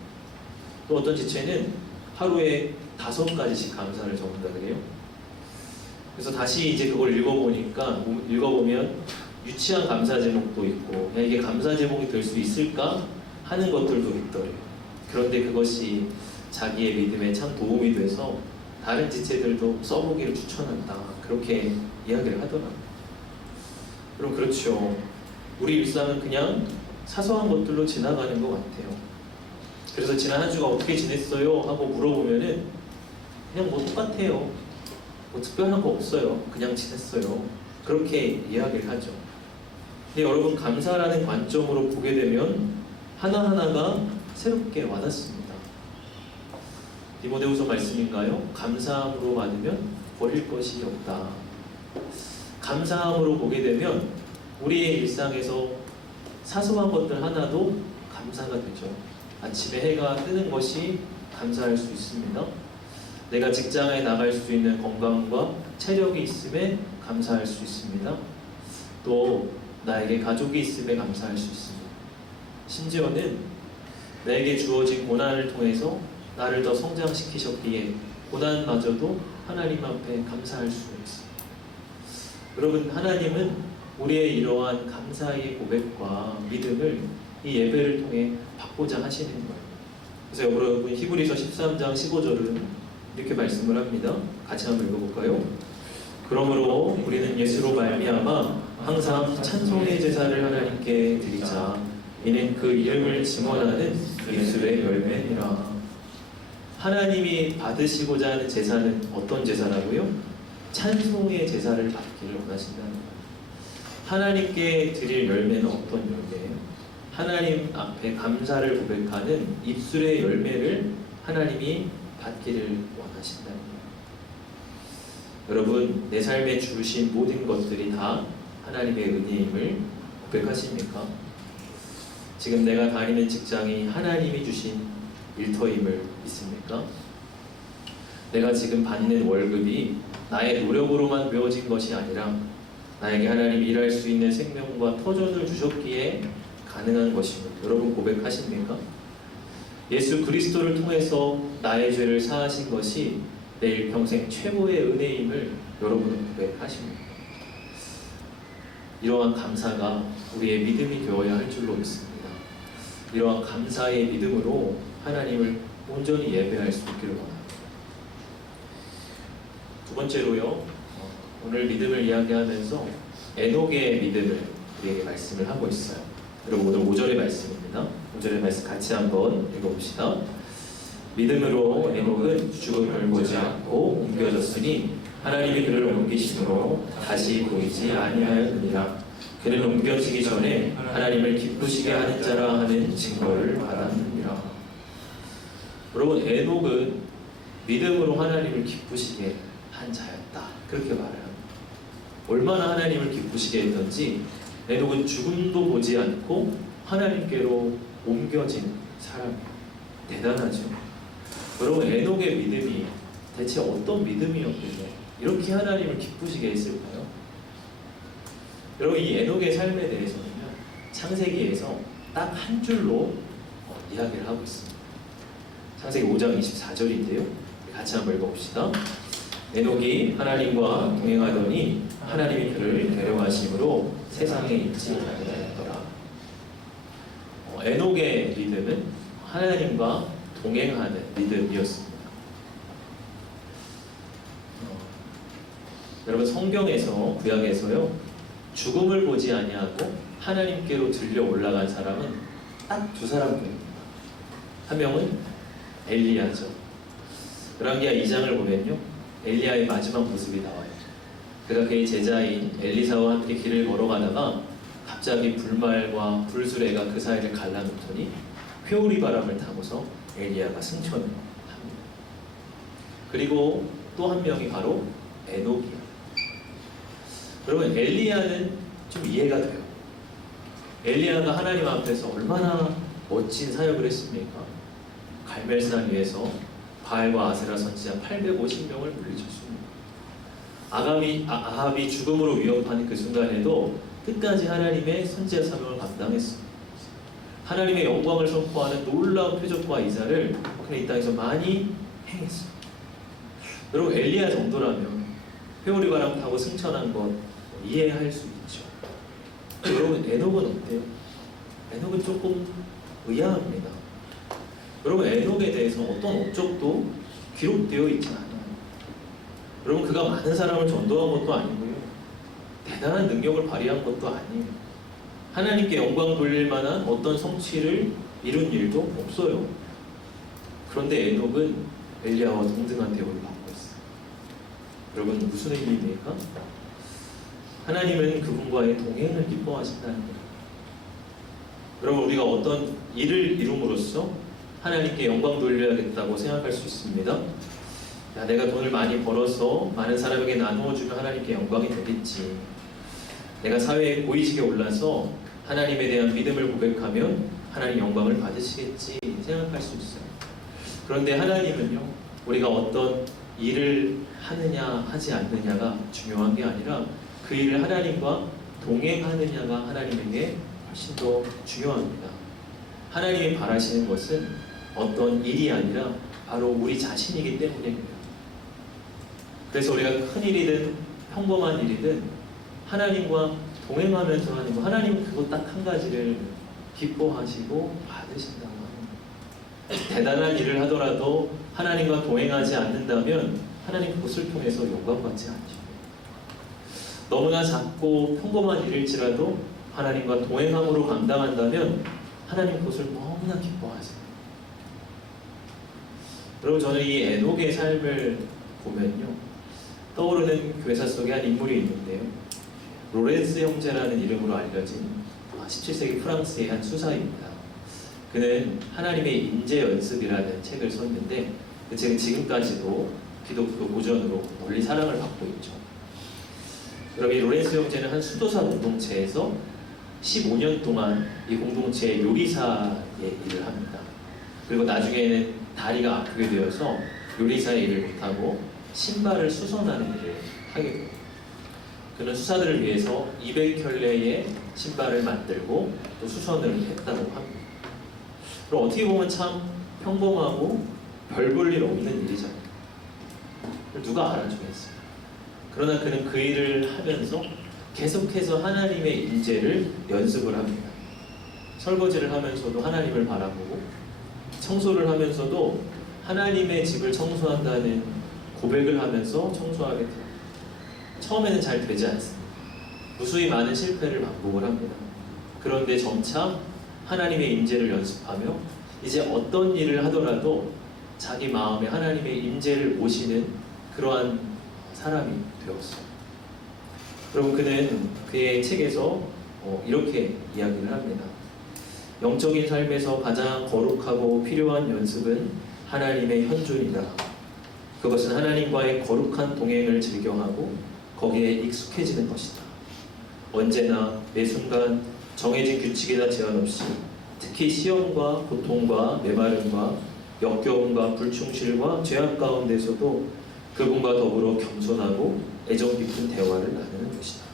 또 어떤 지체는 하루에 5가지씩 감사를 적는다 그래요. 그래서 다시 이제 그걸 읽어보면 유치한 감사 제목도 있고, 야, 이게 감사 제목이 될 수 있을까 하는 것들도 있더래요. 그런데 그것이 자기의 믿음에 참 도움이 돼서 다른 지체들도 써보기를 추천한다, 그렇게 이야기를 하더라고요. 그럼 그렇죠. 우리 일상은 그냥 사소한 것들로 지나가는 것 같아요. 그래서 지난 한 주가 어떻게 지냈어요? 하고 물어보면은 그냥 뭐 똑같아요. 뭐 특별한 거 없어요. 그냥 지냈어요. 그렇게 이야기를 하죠. 근데 여러분, 감사라는 관점으로 보게 되면 하나하나가 새롭게 와닿습니다. 디모데후서 말씀인가요? 감사함으로 받으면 버릴 것이 없다. 감사함으로 보게 되면 우리의 일상에서 사소한 것들 하나도 감사가 되죠. 아침에 해가 뜨는 것이 감사할 수 있습니다. 내가 직장에 나갈 수 있는 건강과 체력이 있음에 감사할 수 있습니다. 또 나에게 가족이 있음에 감사할 수 있습니다. 심지어는 내게 주어진 고난을 통해서 나를 더 성장시키셨기에 고난마저도 하나님 앞에 감사할 수 있습니다. 여러분, 하나님은 우리의 이러한 감사의 고백과 믿음을 이 예배를 통해 받고자 하시는 거예요. 그래서 여러분, 히브리서 13장 15절은 이렇게 말씀을 합니다. 같이 한번 읽어볼까요? 그러므로 우리는 예수로 말미암아 항상 찬송의 제사를 하나님께 드리자. 이는 그 이름을 증언하는 예수의 열매니라. 하나님이 받으시고자 하는 제사는 어떤 제사라고요? 찬송의 제사를 받기를 원하신다는 거예요. 하나님께 드릴 열매는 어떤 열매예요? 하나님 앞에 감사를 고백하는 입술의 열매를 하나님이 받기를 원하신다는 거예요. 여러분, 내 삶에 주신 모든 것들이 다 하나님의 은혜임을 고백하십니까? 지금 내가 다니는 직장이 하나님이 주신 일터임을 믿습니까? 내가 지금 받는 월급이 나의 노력으로만 되어진 것이 아니라 나에게 하나님이 일할 수 있는 생명과 터전을 주셨기에 가능한 것임을 여러분 고백하십니까? 예수 그리스도를 통해서 나의 죄를 사하신 것이 내 일평생 최고의 은혜임을 여러분은 고백하십니까? 이러한 감사가 우리의 믿음이 되어야 할 줄로 믿습니다. 이러한 감사의 믿음으로 하나님을 온전히 예배할 수 있기를 원합니다. 두 번째로요, 오늘 믿음을 이야기하면서 에녹의 믿음을 우리에게 말씀을 하고 있어요. 여러분, 오늘 5절의 말씀입니다. 5절의 말씀 같이 한번 읽어봅시다. 믿음으로 에녹은 죽음을 보지 않고 옮겨졌으니 하나님이 그를 옮기심으로 다시 보이지 아니하였느니라. 그는 옮겨지기 전에 하나님을 기쁘시게 하는 자라 하는 증거를 받았느니라. 여러분, 에녹은 믿음으로 하나님을 기쁘시게 한 자였다, 그렇게 말을 합니다. 얼마나 하나님을 기쁘시게 했던지 에녹은 죽음도 보지 않고 하나님께로 옮겨진 사람이에요. 대단하죠. 여러분, 에녹의 믿음이 대체 어떤 믿음이었길래 이렇게 하나님을 기쁘시게 했을까요? 여러분, 이 에녹의 삶에 대해서는요, 창세기에서 딱 한 줄로 이야기를 하고 있습니다. 창세기 5장 24절인데요. 같이 한번 읽어봅시다. 에녹이 하나님과 동행하더니 하나님이 그를 데려가심으로 세상에 있지 아니하였더라. 에녹의 믿음은 하나님과 동행하는 믿음이었습니다. 여러분, 성경에서, 구약에서요, 죽음을 보지 아니하고 하나님께로 들려 올라간 사람은 딱 두 사람입니다. 한 명은 엘리야죠. 열왕기하 2장을 보면요, 엘리야의 마지막 모습이 나와요. 그가 그의 제자인 엘리사와 함께 길을 걸어가다가 갑자기 불말과 불수레가 그 사이를 갈라놓더니 회오리 바람을 타고서 엘리야가 승천을 합니다. 그리고 또 한 명이 바로 에녹이에요. 여러분, 엘리야는 좀 이해가 돼요. 엘리야가 하나님 앞에서 얼마나 멋진 사역을 했습니까? 갈멜산 위에서 바알과 아세라 선지자 850명을 물리쳤습니다. 아합이 죽음으로 위협하는 그 순간에도 끝까지 하나님의 선지자 사명을 감당했습니다. 하나님의 영광을 선포하는 놀라운 표적과 이사를 그는 이 땅에서 많이 행했습니다. 여러분, 엘리야 정도라면 회오리 바람 타고 승천한 것 이해할 수 있죠. 여러분, 에녹은 어때요? 에녹은 조금 의아합니다. 여러분, 에녹에 대해서 어떤 업적도 기록되어 있지 않아요. 여러분, 그가 많은 사람을 전도한 것도 아니고요, 대단한 능력을 발휘한 것도 아니에요. 하나님께 영광 돌릴 만한 어떤 성취를 이룬 일도 없어요. 그런데 에녹은 엘리야와 동등한 대우를 받고 있어요. 여러분, 무슨 의미입니까? 하나님은 그분과의 동행을 기뻐하신다는 거예요. 여러분, 우리가 어떤 일을 이룸으로써 하나님께 영광 돌려야겠다고 생각할 수 있습니다. 야, 내가 돈을 많이 벌어서 많은 사람에게 나누어주면 하나님께 영광이 되겠지. 내가 사회에 고위직에 올라서 하나님에 대한 믿음을 고백하면 하나님 영광을 받으시겠지 생각할 수 있어요. 그런데 하나님은요, 우리가 어떤 일을 하느냐 하지 않느냐가 중요한 게 아니라 그 일을 하나님과 동행하느냐가 하나님에게 훨씬 더 중요합니다. 하나님이 바라시는 것은 어떤 일이 아니라 바로 우리 자신이기 때문입니다. 그래서 우리가 큰 일이든 평범한 일이든 하나님과 동행하면서 하는 거, 하나님은 그거 딱 한 가지를 기뻐하시고 받으신다고 합니다. 대단한 일을 하더라도 하나님과 동행하지 않는다면 하나님 그것을 통해서 영광받지 않죠. 너무나 작고 평범한 일일지라도 하나님과 동행함으로 감당한다면 하나님 그것을 너무나 기뻐하세요. 여러분, 저는 이 에녹의 삶을 보면요, 떠오르는 교회사 속에 한 인물이 있는데요, 로렌스 형제라는 이름으로 알려진 17세기 프랑스의 한 수사입니다. 그는 하나님의 인재 연습이라는 책을 썼는데 그 책은 지금까지도 기독교 고전으로 널리 사랑을 받고 있죠. 그럼 이 로렌스 형제는 한 수도사 공동체에서 15년 동안 이 공동체의 요리사의 일을 합니다. 그리고 나중에는 다리가 아프게 되어서 요리사의 일을 못하고 신발을 수선하는 일을 하게 됩니다. 그는 수사들을 위해서 200켤레의 신발을 만들고 또 수선을 했다고 합니다. 그럼 어떻게 보면 참 평범하고 별 볼 일 없는 일이잖아요. 누가 알아주겠어요. 그러나 그는 그 일을 하면서 계속해서 하나님의 인재를 연습을 합니다. 설거지를 하면서도 하나님을 바라보고 청소를 하면서도 하나님의 집을 청소한다는 고백을 하면서 청소하게 됩니다. 처음에는 잘 되지 않습니다. 무수히 많은 실패를 반복을 합니다. 그런데 점차 하나님의 인재를 연습하며 이제 어떤 일을 하더라도 자기 마음에 하나님의 인재를 모시는 그러한 사람이 되었어요. 여러분, 그는 그의 책에서 이렇게 이야기를 합니다. 영적인 삶에서 가장 거룩하고 필요한 연습은 하나님의 현존이다. 그것은 하나님과의 거룩한 동행을 즐겨하고 거기에 익숙해지는 것이다. 언제나 매 순간 정해진 규칙이나 제한 없이 특히 시험과 고통과 메마름과 역겨움과 불충실과 죄악 가운데서도 그분과 더불어 겸손하고 애정 깊은 대화를 나누는 것이다.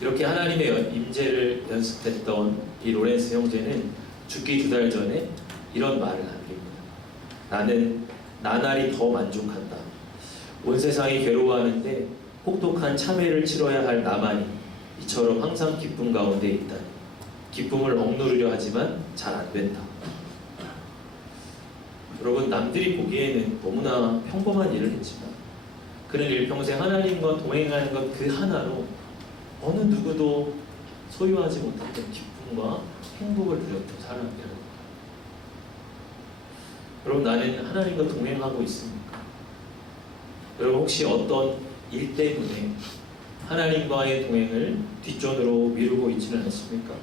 이렇게 하나님의 임재를 연습했던 이 로렌스 형제는 죽기 2달 전에 이런 말을 남깁니다. 나는 나날이 더 만족한다. 온 세상이 괴로워하는데 혹독한 참회를 치러야 할 나만이 이처럼 항상 기쁨 가운데 있다니. 기쁨을 억누르려 하지만 잘 안 된다. 여러분, 남들이 보기에는 너무나 평범한 일을 했지만 그는 일평생 하나님과 동행하는 것 그 하나로 어느 누구도 소유하지 못했던 기쁨과 행복을 누렸던 사람이라는 거예요. 여러분, 나는 하나님과 동행하고 있습니까? 여러분, 혹시 어떤 일 때문에 하나님과의 동행을 뒷전으로 미루고 있지는 않습니까?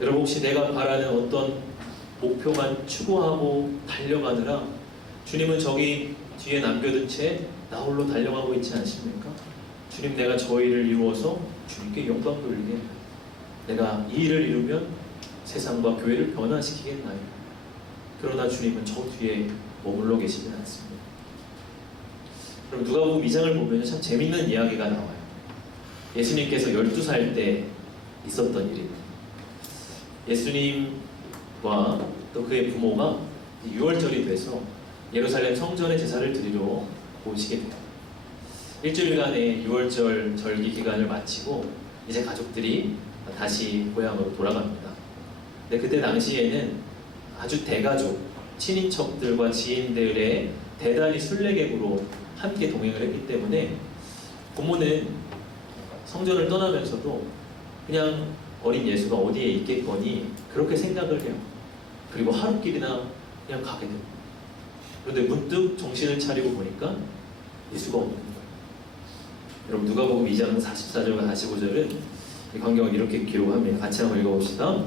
여러분, 혹시 내가 바라는 어떤 목표만 추구하고 달려가느라 주님은 저기 뒤에 남겨둔 채 나 홀로 달려가고 있지 않습니까? 주님, 내가 저 일을 이루어서 주님께 영광 돌리게, 내가 이 일을 이루면 세상과 교회를 변화시키겠나요? 그러나 주님은 저 뒤에 머물러 계시진 않습니다. 그럼 누가복음 2장을 보면 참 재밌는 이야기가 나와요. 예수님께서 12살 때 있었던 일입니다. 예수님과 또 그의 부모가 6월절이 돼서 예루살렘 성전에 제사를 드리러 오시게 돼요. 일주일간의 6월절 절기 기간을 마치고 이제 가족들이 다시 고향으로 돌아갑니다. 근데 그때 당시에는 아주 대가족, 친인척들과 지인들의 대단히 순례객으로 함께 동행을 했기 때문에 부모는 성전을 떠나면서도 그냥 어린 예수가 어디에 있겠거니 그렇게 생각을 해요. 그리고 하루길이나 그냥 가게 됩니다. 그런데 문득 정신을 차리고 보니까 예수가 없는 거예요. 여러분, 누가복음 2장 44절과 45절은 이 광경을 이렇게 기록합니다. 같이 한번 읽어봅시다.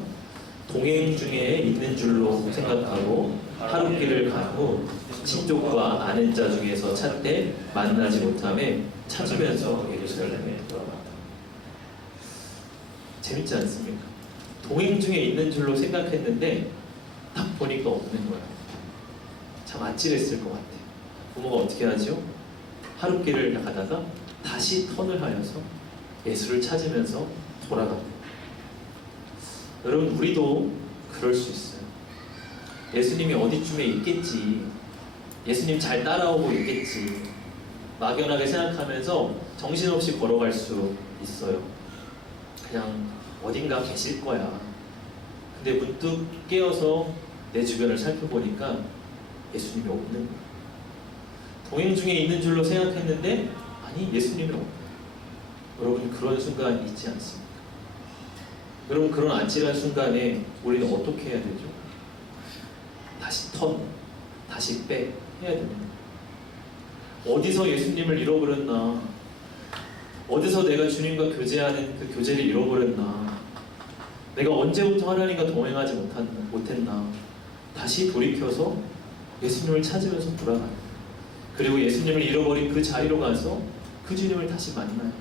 동행 중에 있는 줄로 생각하고 하루길을 가고 친족과 아는 자 중에서 찾되 만나지 못하며 찾으면서 예루살렘에 돌아왔다. 재밌지 않습니까? 동행 중에 있는 줄로 생각했는데 딱 보니까 없는 거야. 참 아찔했을 것 같아요. 부모가 어떻게 하죠? 하루길을 가다가 다시 턴을 하여서 예수를 찾으면서 돌아갑니다. 여러분, 우리도 그럴 수 있어요. 예수님이 어디쯤에 있겠지, 예수님 잘 따라오고 있겠지, 막연하게 생각하면서 정신없이 걸어갈 수 있어요. 그냥 어딘가 계실 거야. 근데 문득 깨어서 내 주변을 살펴보니까 예수님이 없는 거야. 동행 중에 있는 줄로 생각했는데 아니, 예수님이 없는 거야. 여러분, 그런 순간 있지 않습니까? 여러분, 그런 아찔한 순간에 우리는 어떻게 해야 되죠? 다시 다시 해야 됩니다. 어디서 예수님을 잃어버렸나? 어디서 내가 주님과 교제하는 그 교제를 잃어버렸나? 내가 언제부터 하나님과 동행하지 못했나? 다시 돌이켜서 예수님을 찾으면서 돌아가요. 그리고 예수님을 잃어버린 그 자리로 가서 그 주님을 다시 만나요.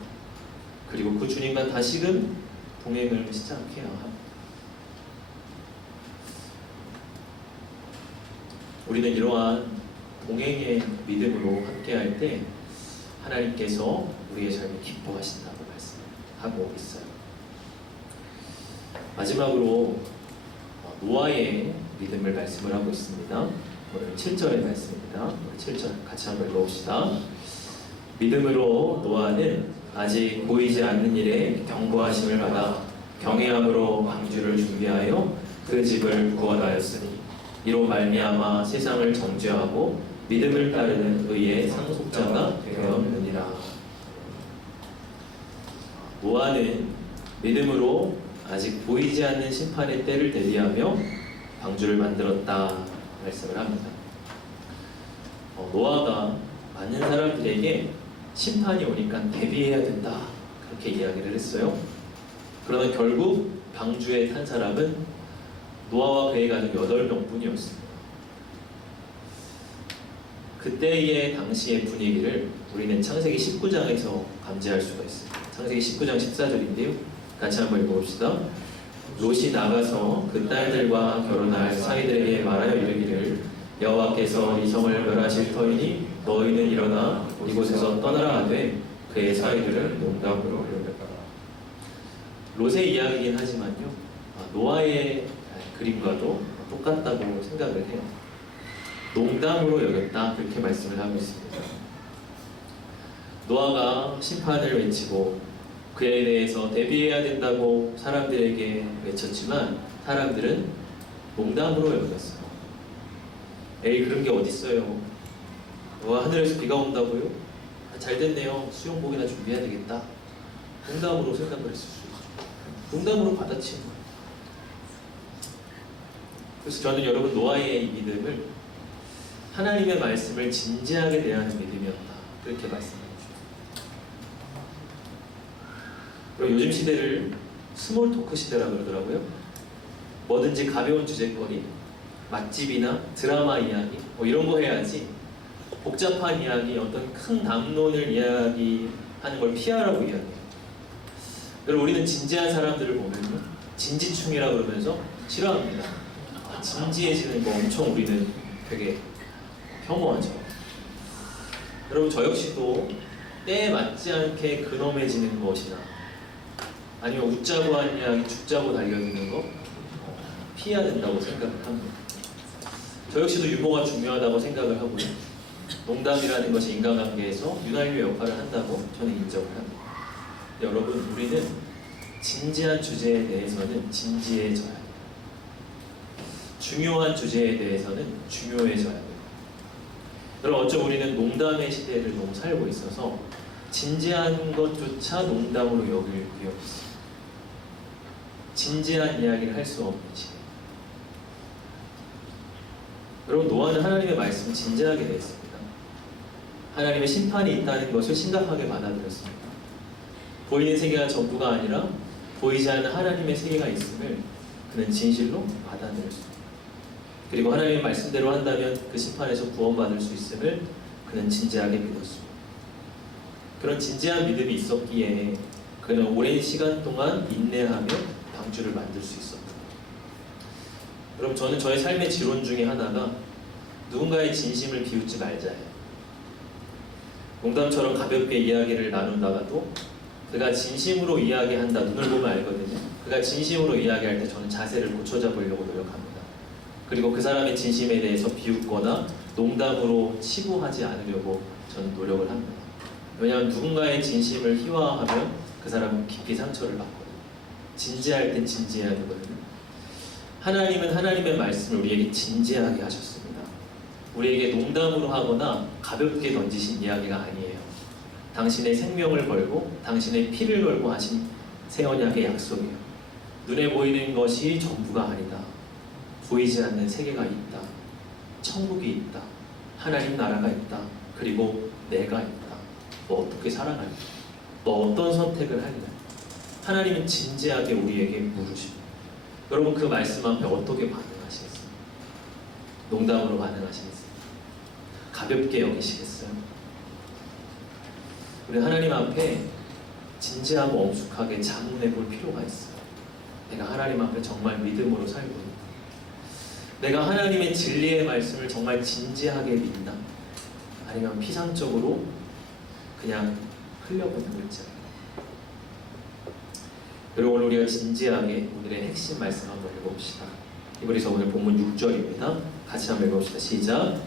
그리고 그 주님과 다시금 동행을 시작해야 합니다. 우리는 이러한 동행의 믿음으로 함께할 때 하나님께서 우리의 삶을 기뻐하신다고 말씀하고 있어요. 마지막으로 노아의 믿음을 말씀을 하고 있습니다. 오늘 7절의 말씀입니다. 오늘 7절 같이 한번 읽어봅시다. 믿음으로 노아는 아직 보이지 않는 일에 경고하심을 받아 경외함으로 방주를 준비하여 그 집을 구원하였으니 이로 말미암아 세상을 정죄하고 믿음을 따르는 의의 상속자가 되었느니라. 노아는 믿음으로 아직 보이지 않는 심판의 때를 대비하며 방주를 만들었다 말씀을 합니다. 노아가 많은 사람들에게 심판이 오니까 대비해야 된다 그렇게 이야기를 했어요. 그러나 결국 방주에 탄 사람은 노아와 그의 가족 8명 뿐이었습니다. 그때의 당시의 분위기를 우리는 창세기 19장에서 감지할 수가 있습니다. 창세기 19장 14절인데요. 같이 한번 읽어봅시다. 롯이 나가서 그 딸들과 결혼할 사이들에게 말하여 이르기를 여호와께서 이 성을 멸하실 터이니 너희는 일어나 이곳에서 떠나라 하되 그의 사이들은 농담으로 여겼다. 롯의 이야기이긴 하지만요, 노아의 그림과도 똑같다고 생각을 해요. 농담으로 여겼다 그렇게 말씀을 하고 있습니다. 노아가 심판을 외치고 그에 대해서 대비해야 된다고 사람들에게 외쳤지만 사람들은 농담으로 여겼어요. 에이 그런 게 어딨어요. 노아 하늘에서 비가 온다고요? 잘 됐네요. 수영복이나 준비해야 되겠다. 농담으로 생각을 했을 수 있죠. 농담으로 받아치는 거예요. 그래서 저는 여러분 노아의 이 믿음을 하나님의 말씀을 진지하게 대하는 믿음이었다 그렇게 말씀합니다. 그리고 요즘 시대를 스몰 토크 시대라고 그러더라고요. 뭐든지 가벼운 주제거리, 맛집이나 드라마 이야기 이런 거 해야지 복잡한 이야기, 어떤 큰 담론을 이야기하는 걸 피하라고 이야기해요. 여러분 우리는 진지한 사람들을 보면요 진지충이라 그러면서 싫어합니다. 진지해지는 거 엄청 우리는 되게 혐오하죠. 여러분 저 역시도 때에 맞지 않게 근엄해지는 것이나 아니면 웃자고 한 이야기 죽자고 달려드는 거 피해야 된다고 생각을 합니다. 저 역시도 유머가 중요하다고 생각을 하고요. 농담이라는 것이 인간관계에서 윤활유 역할을 한다고 저는 인정을 합니다. 여러분 우리는 진지한 주제에 대해서는 진지해져야 해요. 중요한 주제에 대해서는 중요해져야 해요. 여러분 어쩜 우리는 농담의 시대를 너무 살고 있어서 진지한 것조차 농담으로 여길 위험이 있어요. 진지한 이야기를 할 수 없는 시대. 여러분 노아는 하나님의 말씀을 진지하게 대했습니다. 하나님의 심판이 있다는 것을 심각하게 받아들였습니다. 보이는 세계가 전부가 아니라 보이지 않는 하나님의 세계가 있음을 그는 진실로 받아들였습니다. 그리고 하나님의 말씀대로 한다면 그 심판에서 구원받을 수 있음을 그는 진지하게 믿었습니다. 그런 진지한 믿음이 있었기에 그는 오랜 시간 동안 인내하며 방주를 만들 수 있었다. 여러분 저는 저의 삶의 지론 중에 하나가 누군가의 진심을 비웃지 말자예요. 농담처럼 가볍게 이야기를 나눈다가도 그가 진심으로 이야기한다 눈을 보면 알거든요. 그가 진심으로 이야기할 때 저는 자세를 고쳐잡으려고 노력합니다. 그리고 그 사람의 진심에 대해서 비웃거나 농담으로 치부하지 않으려고 저는 노력을 합니다. 왜냐하면 누군가의 진심을 희화화하면 그 사람은 깊이 상처를 받거든요. 진지할 땐 진지해야 되거든요. 하나님은 하나님의 말씀을 우리에게 진지하게 하셨습니다. 우리에게 농담으로 하거나 가볍게 던지신 이야기가 아니에요. 당신의 생명을 걸고 당신의 피를 걸고 하신 새 언약의 약속이에요. 눈에 보이는 것이 전부가 아니다. 보이지 않는 세계가 있다. 천국이 있다. 하나님 나라가 있다. 그리고 내가 있다. 너 어떻게 살아갈까? 너 어떤 선택을 할래? 하나님은 진지하게 우리에게 물으십니다. 여러분 그 말씀 앞에 어떻게 반응하시겠어요? 농담으로 반응하시겠어요? 가볍게 여기시겠어요? 우리 하나님 앞에 진지하고 엄숙하게 자문해 볼 필요가 있어요. 내가 하나님 앞에 정말 믿음으로 살고 있다. 내가 하나님의 진리의 말씀을 정말 진지하게 믿나? 아니면 피상적으로 그냥 흘려보는 글자. 여러분 우리가 진지하게 오늘의 핵심 말씀 한번 읽어봅시다. 이번에서 오늘 본문 6절입니다. 같이 한번 읽어봅시다. 시작.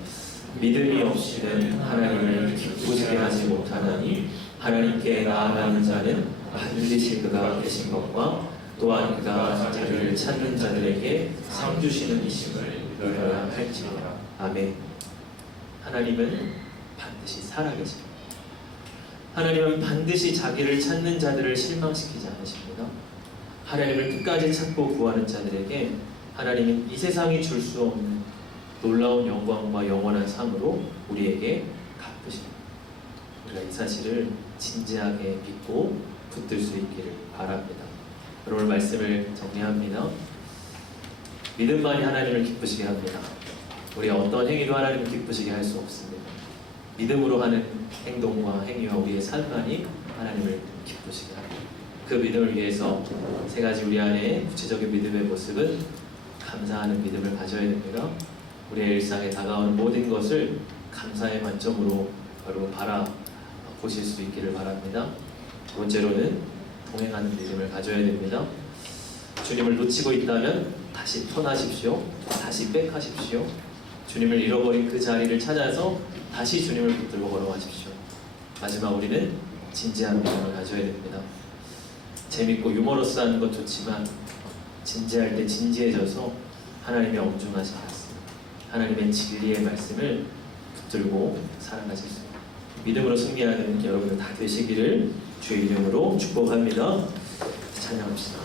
믿음이 없이는 하나님을 기쁘시게 하지 못하나니 하나님께 나아가는 자는 반드시 그가 계신 것과 또한 그가 자기를 찾는 자들에게 상 주시는 이심을 믿어야 할지니라. 아멘. 하나님은 반드시 살아계십니다. 하나님은 반드시 자기를 찾는 자들을 실망시키지 않으십니다. 하나님을 끝까지 찾고 구하는 자들에게 하나님은 이 세상이 줄 수 없는 놀라운 영광과 영원한 상으로 우리에게 갚으십니다. 우리가 이 사실을 진지하게 믿고 붙들 수 있기를 바랍니다. 오늘 말씀을 정리합니다. 믿음만이 하나님을 기쁘시게 합니다. 우리가 어떤 행위로 하나님을 기쁘시게 할 수 없습니다. 믿음으로 하는 행동과 행위와 우리의 삶만이 하나님을 기쁘시게 합니다. 그 믿음을 위해서 세 가지 우리 안에 구체적인 믿음의 모습은 감사하는 믿음을 가져야 됩니다. 우리의 일상에 다가오는 모든 것을 감사의 관점으로 여러분 바라보실 수 있기를 바랍니다. 두 번째로는 동행하는 믿음을 가져야 됩니다. 주님을 놓치고 있다면 다시 터나십시오. 다시 백하십시오. 주님을 잃어버린 그 자리를 찾아서 다시 주님을 붙들고 걸어가십시오. 마지막 우리는 진지한 믿음을 가져야 됩니다. 재밌고 유머러스한 건 좋지만 진지할 때 진지해져서 하나님의 엄중하신 말씀, 하나님의 진리의 말씀을 붙들고 살아가실 수 있습니다. 믿음으로 승리하는 여러분들 다 되시기를 주의 이름으로 축복합니다. 찬양합시다.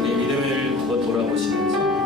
우리 믿음을 한번 돌아보시면서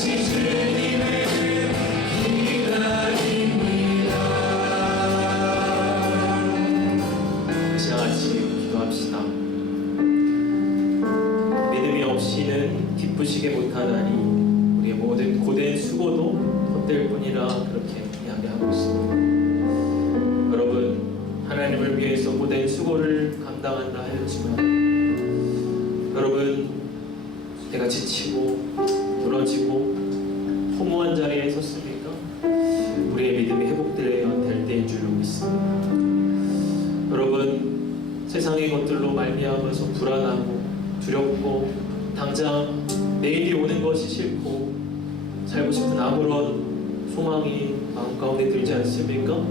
다시 주님을 기다립니다. 시간 같이 기도합시다. 믿음이 없이는 기쁘시게 못하나니 우리의 모든 고된 수고도 헛될 뿐이라 그렇게 이야기하고 있습니다. 여러분, 하나님을 위해서 고된 수고를 감당한다 하였지만 여러분, 내가 지치고 무너지고 허무한 자리에 섰습니까? 우리의 믿음이 회복되어야 될 때인 줄로 믿습니다. 여러분, 세상의 것들로 말미암아서 불안하고 두렵고 당장 내일이 오는 것이 싫고 살고 싶은 아무런 소망이 마음 가운데 들지 않습니까?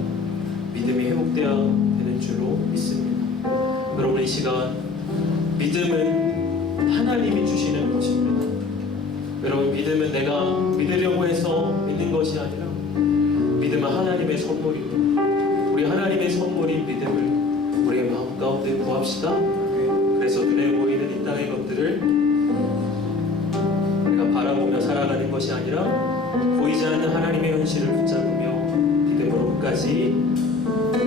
믿음이 회복되어야 되는 줄로 믿습니다. 여러분, 이 시간 믿음은 하나님이 주시는 것입니다. 여러분, 믿음은 내가 믿으려고 해서 믿는 것이 아니라 믿음은 하나님의 선물입니다. 우리 하나님의 선물인 믿음을 우리의 마음 가운데 구합시다. 그래서 눈에 보이는 이 땅의 것들을 우리가 바라보며 살아가는 것이 아니라 보이지 않는 하나님의 현실을 붙잡으며 믿음으로 끝까지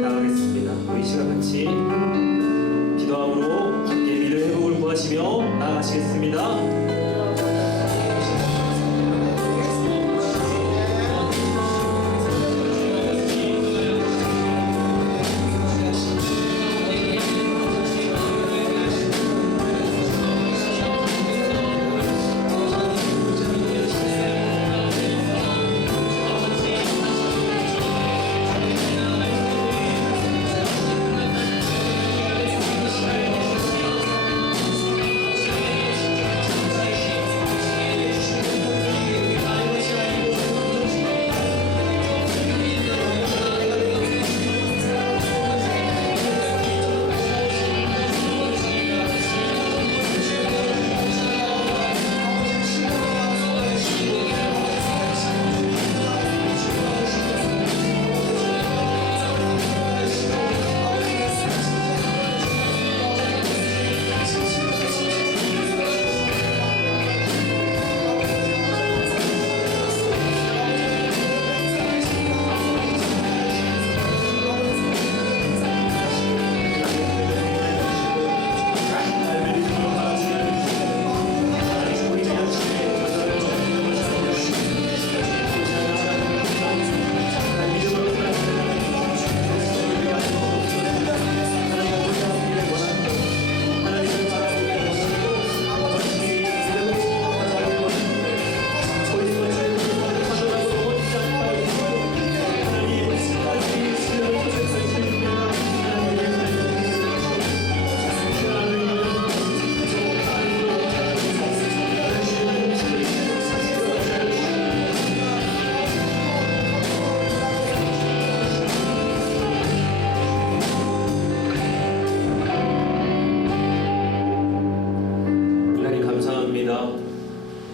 나가겠습니다. 우리 이 시간 같이 기도함으로 함께 믿음 회복을 구하시며 나아가시겠습니다.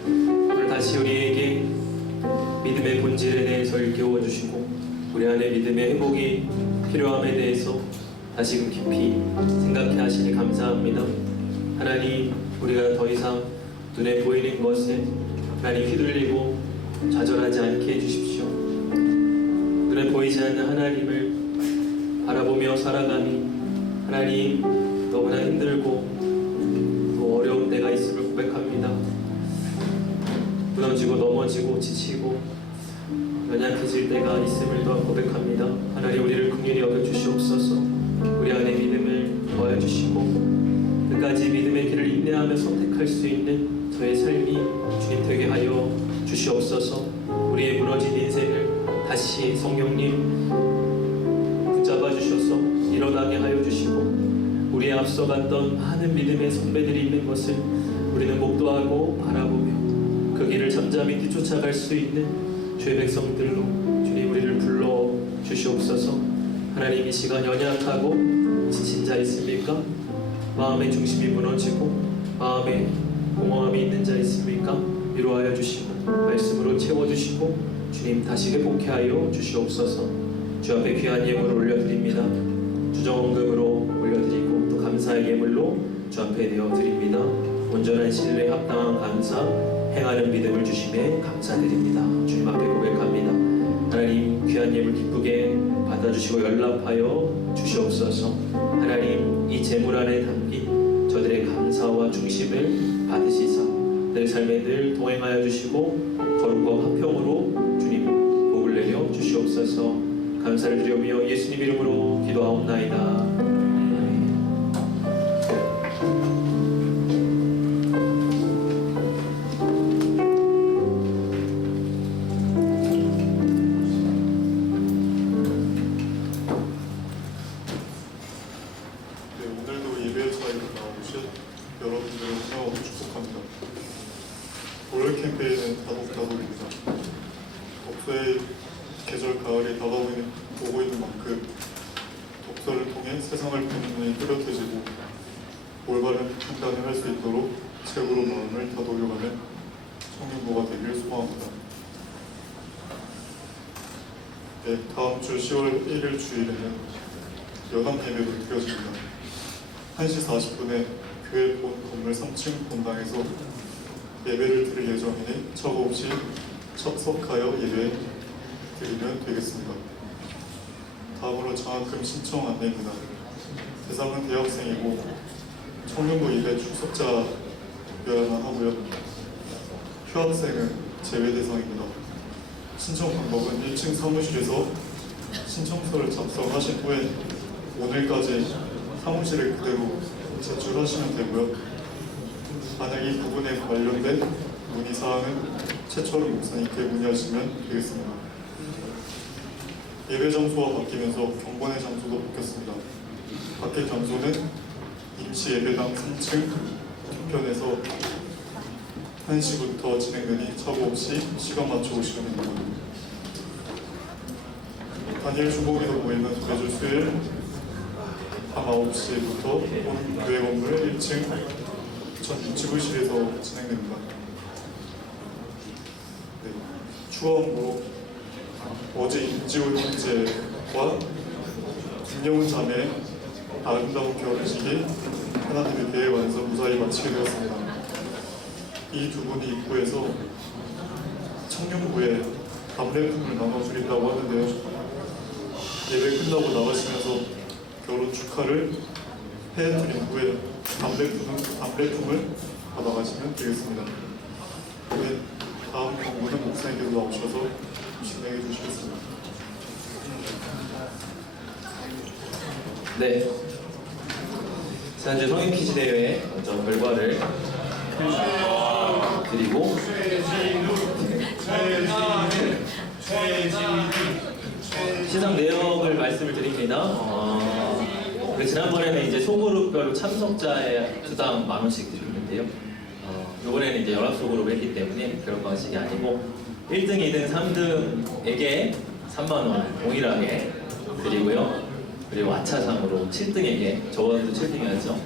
오늘 다시 우리에게 믿음의 본질에 대해서 일깨워 주시고 우리 안에 믿음의 회복이 필요함에 대해서 다시금 깊이 생각해 하시니 감사합니다. 하나님, 우리가 더 이상 눈에 보이는 것에 하나님 휘둘리고 좌절하지 않게 해주십시오. 눈에 보이지 않는 하나님을 바라보며 살아가니 하나님, 너무나 힘들고 또 어려운 때가 있음을 고백합니다. 무너지고 넘어지고 지치고 연약해질 때가 있음을 또한 고백합니다. 하나님, 우리를 긍휼히 여겨주시옵소서. 우리 안에 믿음을 더해주시고 끝까지 믿음의 길을 인내하며 선택할 수 있는 저의 삶이 주님 되게 하여 주시옵소서. 우리의 무너진 인생을 다시 성령님 붙잡아 주셔서 일어나게 하여 주시고 우리의 앞서갔던 많은 믿음의 선배들이 있는 것을 우리는 목도하고 바라보며 그 길을 잠잠히 뒤쫓아갈 수 있는 주의 백성들로 주님 우리를 불러 주시옵소서. 하나님, 이 시간 연약하고 지친 자 있습니까? 마음의 중심이 무너지고 마음에 공허함이 있는 자 있습니까? 위로하여 주시고 말씀으로 채워주시고 주님 다시 회복해 하여 주시옵소서. 주 앞에 귀한 예물을 올려드립니다. 주정원금으로 올려드리고 또 감사의 예물로 주 앞에 내어드립니다. 온전한 신뢰 합당한 감사 행하는 믿음을 주심에 감사드립니다. 주님 앞에 고백합니다. 하나님 귀한 예물 기쁘게 받아주시고 연락하여 주시옵소서. 하나님 이 제물 안에 담긴 저들의 감사와 중심을 받으시사 내 삶에 늘 동행하여 주시고 거룩과 화평으로 주님 복을 내려 주시옵소서. 감사를 드리며 예수님 이름으로 기도하옵나이다. 아멘. 네, 오늘도 예배 자리로 나오신 여러분들을 환영하고 축복합니다. 올 캠페인은 다독다독입니다. 독서의 계절 가을이 오고 있는 만큼 독서를 통해 세상을 보는 눈이 뚜렷해지고 올바른 판단을 할 수 있도록 책으로 마음을 다독여가는 청년부가 되길 소망합니다. 네, 다음 주 10월 1일 주일에는 여담 예배로 드려집니다. 1시 40분에 교회 본 건물 3층 본당에서 예배를 드릴 예정이니 착오 없이 참석하여 예배 드리면 되겠습니다. 다음으로 장학금 신청 안내입니다. 대상은 대학생이고 청년부 예배 출석자여야만 하고요. 휴학생은 제외 대상입니다. 신청 방법은 1층 사무실에서 신청서를 작성하신 후에 오늘까지 사무실에 그대로 제출하시면 되고요. 만약 이 부분에 관련된 문의사항은 최철우 목사님께 문의하시면 되겠습니다. 예배 장소가 바뀌면서 경건의 장소도 바뀌었습니다. 바뀐 장소는 임시 예배당 3층 뒤편에서 1시부터 진행되니 착오 없이 시간 맞춰 오시면 됩니다. 다니엘 주보기도 모임은 매주 수요일 밤 9시부터 본 교회 건물 1층 전 지부실에서 진행됩니다. 네, 추억으로 어제 임지훈 형제와 김영훈 자매의 아름다운 결혼식이 하나님의 대회관에서 무사히 마치게 되었습니다. 이 두 분이 입구에서 청년부에 담례품을 나눠드린다고 하는데요. 예배 끝나고 나가시면서 결혼 축하를 해드린 후에 담례품을 받아가시면 되겠습니다. 네, 다음 경우는 목사님께서 나오셔서 진행해 주시겠습니다. 네. 지난주 성인 퀴즈 대회 먼저 결과를 드리고 시상 내역을 말씀을 드립니다. 지난번에는 이제 소그룹별로 참석자의 주당 10,000원씩 드렸는데요. 이번에는 이제 연합 소그룹을 했기 때문에 그런 방식이 아니고 1등, 2등, 3등에게 30,000원을 동일하게 드리고요. 그리고 아차상으로 7등에게, 저번에도 7등이었죠.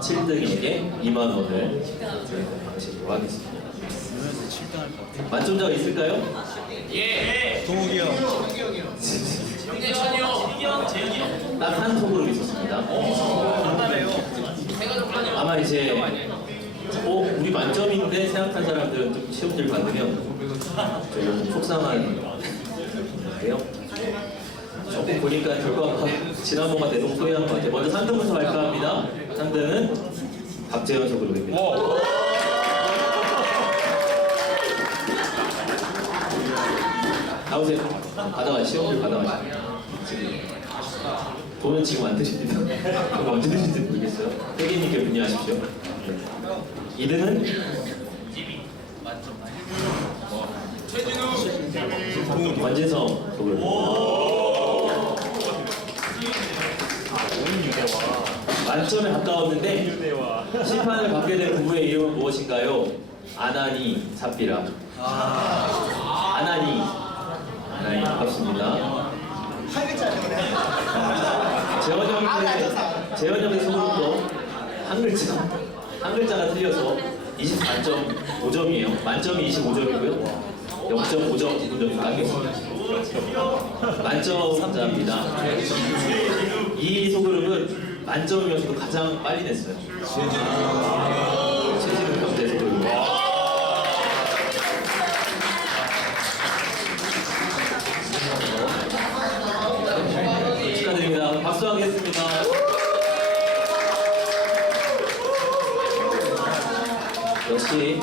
7등에게 20,000원을 드리는 방식으로 하겠습니다. 만점자가 있을까요? 예. 동욱이 형. 딱 한 소그룹 있었습니다. 아마 이제 우리 만점인데 생각한 사람들은 좀 시험지를 받으면 좀 속상한데요. 조금 보니까 결과가 지난번과 대동소이한 것 같아요. 먼저 3등부터 발표합니다. 3등은 박재현 소그룹입니다. 나오세요. 시험지를 받아가시죠. 돈은 지금 안 드십니다. 그럼 언제 드실지 모르겠어요. 회계님께 문의하십시오. 2등은 권재성 소그룹. 만점에 가까웠는데 심판을 받게 된 부부의 이름은 무엇인가요? 아나니 삽비라. 아나니 반갑습니다. 재원 형의 소그룹도 한 글자가 틀려서 24.5점이에요. 만점이 25점이고요. 0.5점 부분점이 깎였습니다. 만점자입니다. 이 소그룹은 만점이어서도 가장 빨리 냈어요. 최진우 경제 소그룹. 역시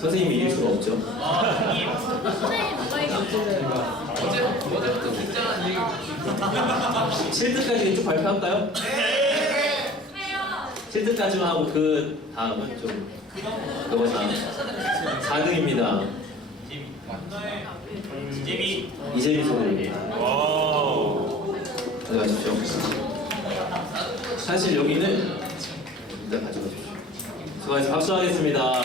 선생님이 이길 수가 없죠. 선생님 누가 이겼어요? 어제부터 긴장한 얘기 7등까지 쭉 발표할까요? 해요. 7등까지만 하고 그 다음은 좀 그거나 4등입니다. 이재미 소울입니다. 가져가십시오. 사실 여기는 일단 가져가십시오. 수고하셨습니다. 박수하겠습니다.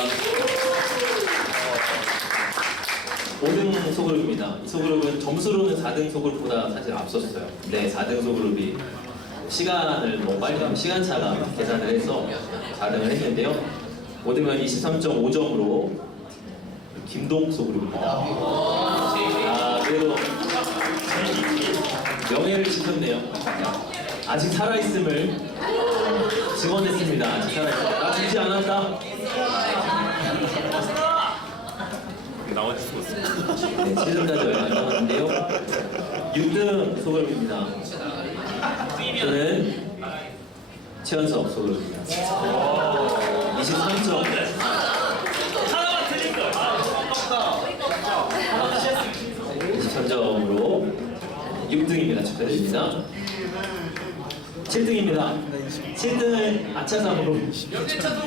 5등 소그룹입니다. 이 소그룹은 점수로는 4등 소그룹보다 사실 앞섰어요. 네, 4등 소그룹이 시간을 너무 빨리 하면 시간차가 계산을 해서 4등을 했는데요. 5등은 23.5점으로 김동 소그룹입니다. 아, 그래도 명예를 지켰네요. 아직 살아있음을 증언했습니다. 아직 살아있다. 나 죽지 않았다. 나머지 죽었어. 네, 7등까지 얼마 안 남았는데요. 6등 소그룹입니다. 저는 최연석 소그룹입니다. 23점. 23점으로 6등입니다. 축하드립니다. 7등입니다. 7등은 아차상으로.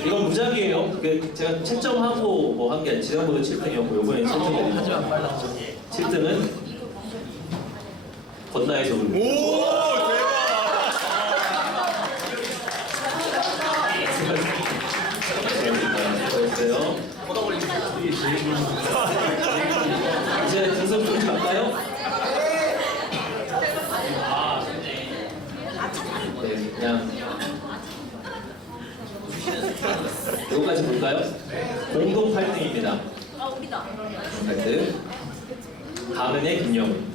이건 무작위예요. 제가 채점하고 뭐 한 게 아니라 지난번에 7등이었고 이번에 7등이에요. 7등은 건나의 소그룹. 수고했어요. 이제 등급 좀 갈까요? 네, 그냥 이거까지 볼까요? 공동 8등입니다. 아 우리다. 8등. 가문의 김영훈.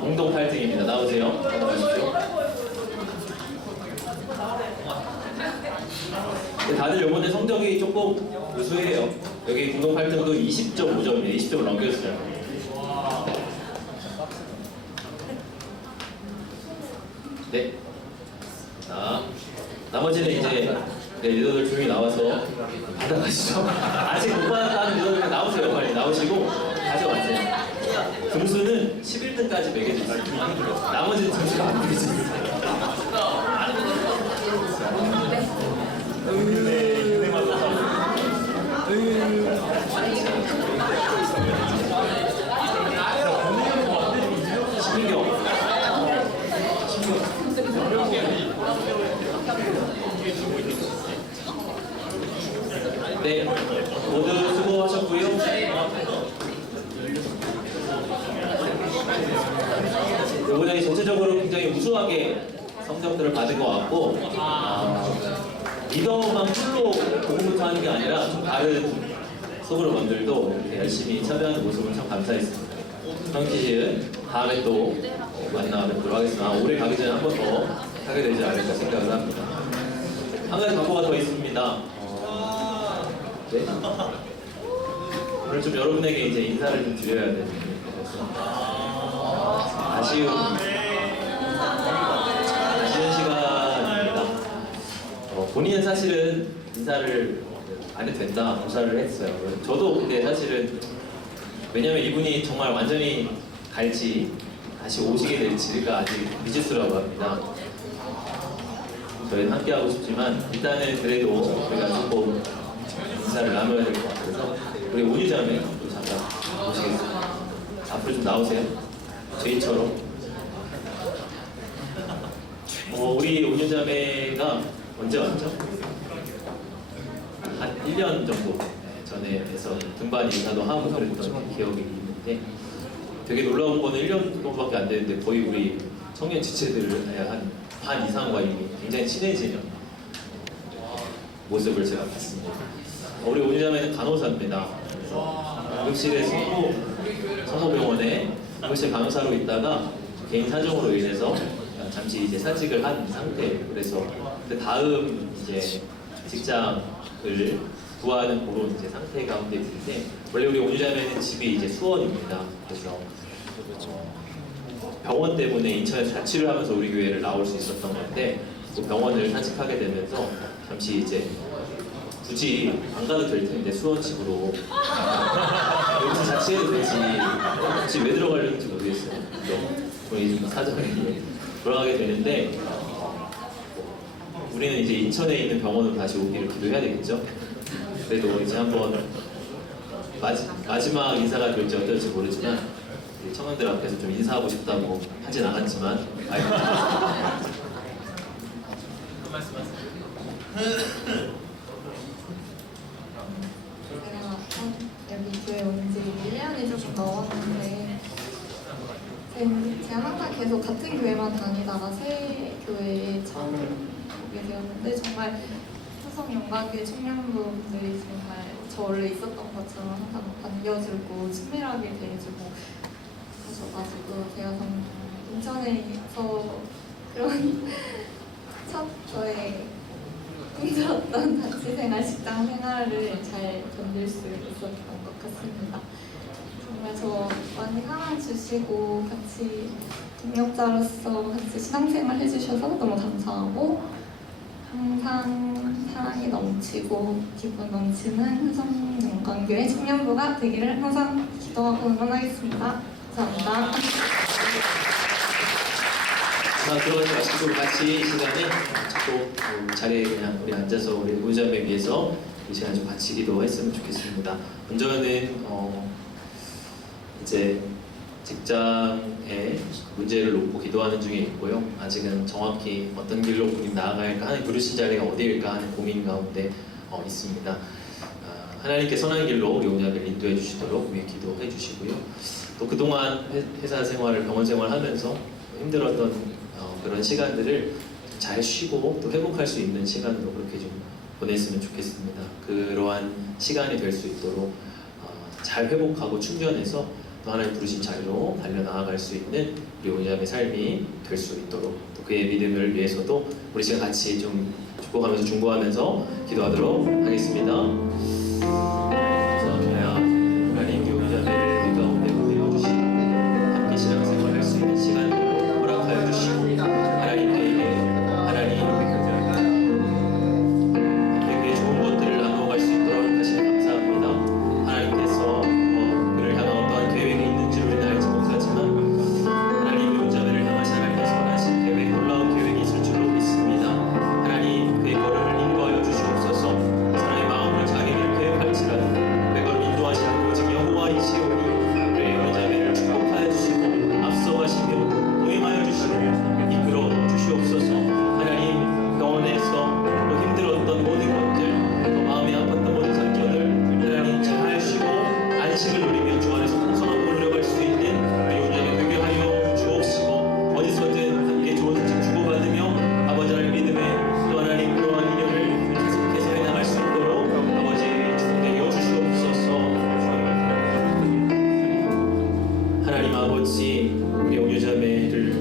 공동 8등입니다. 나오세요. 나와주십시오. 다들 요번에 성적이 조금 우수해요. 여기 공동 8등도 20.5점이에요. 20점을 넘겼어요. 네. 자, 나머지는 이제 리더들 조용히 나와서 받아가시죠. 아직 못 받았다는 리더들 나오세요. 빨리 나오시고 가져가세요. 등수는 11등까지 매겨주세요. 나머지는 등수가 안 매겨집니다. 신경. 네, 모두 수고하셨고요. 이번에 전체적으로 굉장히 우수하게 성적들을 받은 것 같고 리더만 풀로 공부부터 하는 게 아니라 좀 다른 소그룹원들도 이렇게 열심히 참여하는 모습을 참 감사했습니다. 형키즈 다음에 또 만나 뵙도록 하겠습니다. 올해 가기 전에 한 번 더 하게 되지 않을까 생각을 합니다. 한 가지 광고가 더 있습니다. 네. 오늘 좀 여러분에게 이제 인사를 좀 드려야 되는데 아쉬운 시간입니다. 본인은 사실은 인사를 안 해도 된다 고사를 했어요. 저도 근데 사실은 왜냐면 이분이 정말 완전히 갈지 다시 오시게 될지가 아직 미지수라고 합니다. 저희는 함께 하고 싶지만 일단은 그래도 우리가 조금 인사를 나눠야 될 것 같아서 우리 온유자매 또 잠깐 모시겠습니다. 앞으로 좀 나오세요. 저희처럼. 우리 온유자매가 언제 왔죠? 한 1년 정도 전에 해서 등반 인사도 하고 그랬던 기억이 있는데 되게 놀라운 거는 1년 정도밖에 안 되는데 거의 우리 청년 지체들을 한 반 이상과 이미 굉장히 친해지는 모습을 제가 봤습니다. 우리 온유자매는 간호사입니다. 그래서 응급실에 성모병원에 응급실 간호사로 있다가 개인 사정으로 인해서 잠시 이제 사직을 한 상태. 그래서 그 다음 이제 직장을 구하는 그런 이제 상태 가운데 있는데 원래 우리 온유자매는 집이 이제 수원입니다. 그래서 병원 때문에 인천에서 자취를 하면서 우리 교회를 나올 수 있었던 건데 그 병원을 산책하게 되면서 잠시 이제 굳이 안 가도 될 텐데 수원집으로 여기서 자취해도 되지 굳이 왜 들어가려는지 모르겠어요. 우리 좀 사정이 돌아가게 되는데 우리는 이제 인천에 있는 병원으로 다시 오기를 기도해야 되겠죠. 그래도 이제 한번 마지막 인사가 될지 어떨지 모르지만 우리 청년들 앞에서 좀 인사하고 싶다고 하진 않았지만 한 말씀하세요. 여기 교회 온 지 1년이 조금 넘었는데 제가 항상 계속 같은 교회만 다니다가 새 교회에 처음 오게 되었는데 정말 화성 영광교회 청년부분들이 정말 저 원래 있었던 것처럼 항상 반겨주고 친밀하게 대해주고 하셔가지고 제가 정말 인천에서 그런 첫 저의 힘들었던 자취생활, 직장생활을 잘 견딜 수 있었던 것 같습니다. 정말 저 많이 사랑 주시고 같이 동역자로서 같이 신앙생활 해주셔서 너무 감사하고 항상 사랑이 넘치고 기분 넘치는 화성영광교회 청년부가 되기를 항상 기도하고 응원하겠습니다. 감사합니다. 자, 들어가지 마시고 같이 이 시간에 또 자리에 그냥 우리 앉아서 우리 무자매 위해서 이 시간 좀 같이 기도했으면 좋겠습니다. 먼저는 이제 직장에 문제를 놓고 기도하는 중에 있고요. 아직은 정확히 어떤 길로 우리 나아갈까 하는 부르신 자리가 어디일까 하는 고민 가운데 있습니다. 하나님께 선한 길로 우리 오자매를 인도해 주시도록 위해 기도해 주시고요. 또 그동안 회사 생활을 병원 생활하면서 힘들었던 그런 시간들을 잘 쉬고 또 회복할 수 있는 시간으로 그렇게 좀 보냈으면 좋겠습니다. 그러한 시간이 될 수 있도록 잘 회복하고 충전해서 또 하나님 부르신 자리로 달려나아갈 수 있는 우리 오자매의 삶이 될 수 있도록 또 그의 믿음을 위해서도 우리 시간 같이 좀 축복하면서 중보하면서 기도하도록 하겠습니다. 감사합니다. 하나님 이 오자매를 그 가운데 보내어 주시고 함께 신앙생활 할 수 있는 시간을 허락하여 주시고 하나님께 하나님 함께 좋은 것들을 나누어갈 수 있도록 하시니 감사합니다. 하나님께서 그를 향한 어떠한 계획이 있는지 우리는 알지 못하지만 하나님 이 오자매를 향하신 하나님의 선하신 계획, 놀라운 계획이 있을 줄로 믿습니다. 하나님 그의 걸음을 인도하여 주시옵소서. 사랑의 마음으로 자기를 계획할지라도 그의 걸음 인도하시는 오직 여호와이시오니 그의 오자매를 축복하여 주시고 앞서가시며 도행하여 주시고 이끌어 주시옵소서. 하나님 병원에서 또 힘들었던 모든 것들 또 마음이 아팠던 모든 상처들 하나님 잘 쉬고 안식을 누리며 주 안에서 풍성함으로 누려갈 수 있는 우리 오자매 되게 하여 주옵시고 어디서든 함께 좋은 소식 주고받으며 아버지 하나님 믿음에 또 하나님 그러한 인연을 계속해서 해나갈 수 있도록 아버지의 축복되게 여주시옵소서. 하나님 아버지 우리 오유자매를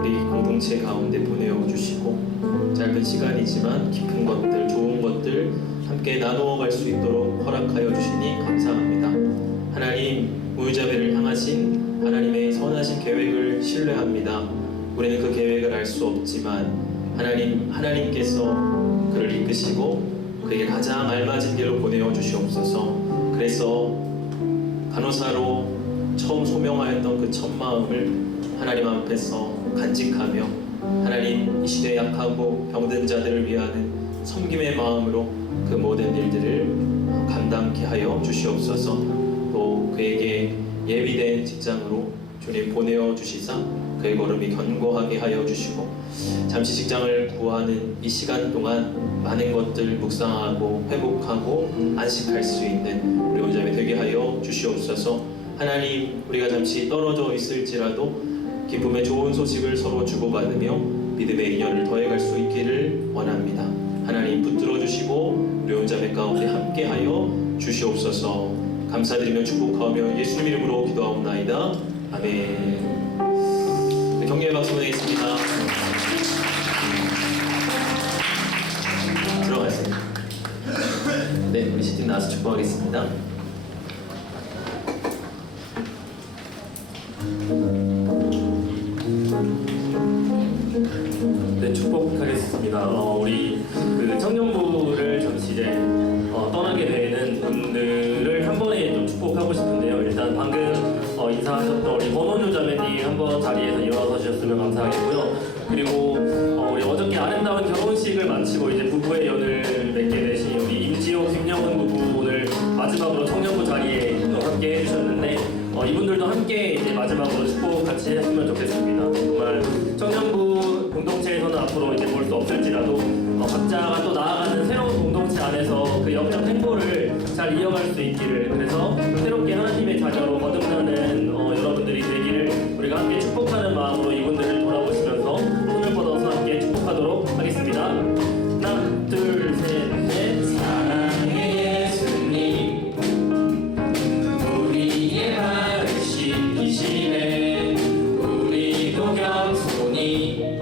우리 공동체 가운데 보내어 주시고 짧은 시간이지만 깊은 것들 좋은 것들 함께 나누어 갈 수 있도록 허락하여 주시니 감사합니다. 하나님 오유자매를 향하신 하나님의 선하신 계획을 신뢰합니다. 우리는 그 계획을 알 수 없지만 하나님께서 그를 이끄시고 그에게 가장 알맞은 길로 보내어 주시옵소서. 그래서 간호사로 처음 소명하였던 그 첫 마음을 하나님 앞에서 간직하며 하나님 이 시대에 약하고 병든 자들을 위하는 섬김의 마음으로 그 모든 일들을 감당케 하여 주시옵소서. 또 그에게 예비된 직장으로 주님 보내어 주시사 그의 걸음이 견고하게 하여 주시고 잠시 직장을 구하는 이 시간 동안 많은 것들 묵상하고 회복하고 안식할 수 있는 우리 오자매 되게 하여 주시옵소서. 하나님 우리가 잠시 떨어져 있을지라도 기쁨의 좋은 소식을 서로 주고받으며 믿음의 인연을 더해갈 수 있기를 원합니다. 하나님 붙들어 주시고 우리 오자매 가운데 함께하여 주시옵소서. 감사드리며 축복하며 예수님 이름으로 기도하옵나이다. 아멘. 네, 격려의 박수 보내겠습니다. 들어가세요. 네, 우리 시팀 나와서 축복하겠습니다. 네, 축복하겠습니다. 우리 그 청년부를 잠시 이제 인사하셨던 우리 권원효 자매님 한번 자리에서 일어서 주셨으면 감사하겠고요. 그리고 우리 어저께 아름다운 결혼식을 마치고 이제 부부의 연을 맺게 되신 우리 임지호, 김영은 부부 오늘 마지막으로 청년부 자리에 함께 해주셨는데 이분들도 함께 이제 마지막으로 축복 같이 했으면 좋겠습니다. 정말 청년부 공동체에서는 앞으로 이제 볼 수 없을지라도 각자가 또 나아가는 새로운 공동체 안에서 그 영적 행보를 잘 이어갈 수 있기를, 그래서 새롭게 하나님의 자녀로 거듭나는 여러분들이 되기를 우리가 함께 축복하는 마음으로 이분들을 돌아보시면서 손을 뻗어서 함께 축복하도록 하겠습니다. 하나, 둘, 셋, 넷. 사랑의 예수님 우리의 발을 씻기시네. 우리도 겸손히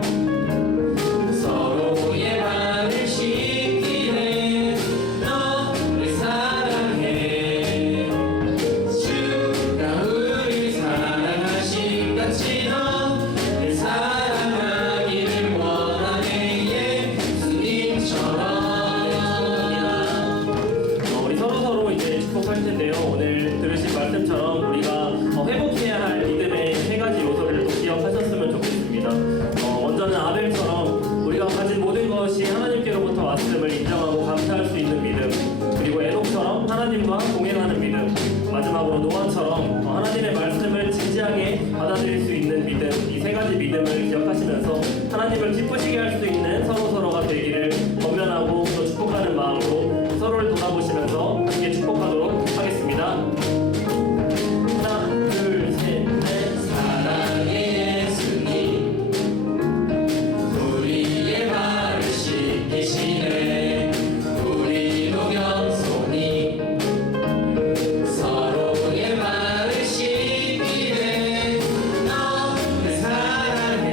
서로의 발을 씻기네. 너를 사랑해. 주가 우리를 사랑하신 같이 너를 사랑하기를 원하네. 예수님처럼. 우리 서로 이제 축복할 텐데요. 오늘 들으신 말씀처럼 우리가 회복해야 할 믿음의 세 가지 요소를 또 기억하셨으면 좋겠습니다. 먼저는 아벨처럼 우리가 가진 모든 것이 하나님께로부터 왔음을 인정하고 감사할 수 있는 믿음, 그리고 에녹처럼 하나님과 동행하는 믿음, 마지막으로 노아처럼 하나님의 말씀을 진지하게 받아들일 수 있는 믿음, 이 세 가지 믿음을 기억하시면서 하나님을 기쁘시게 할 수 있는 서로가 되기를 권면하고 또 축복하는 마음으로 서로를 돌아보시면서 함께 축복하도록 하겠습니다. 하나, 둘, 셋, 넷. 사랑의 예수님 우리의 발을 씻기시네. 우리도 겸손히 서로의 발을 씻기네. 너를 사랑해.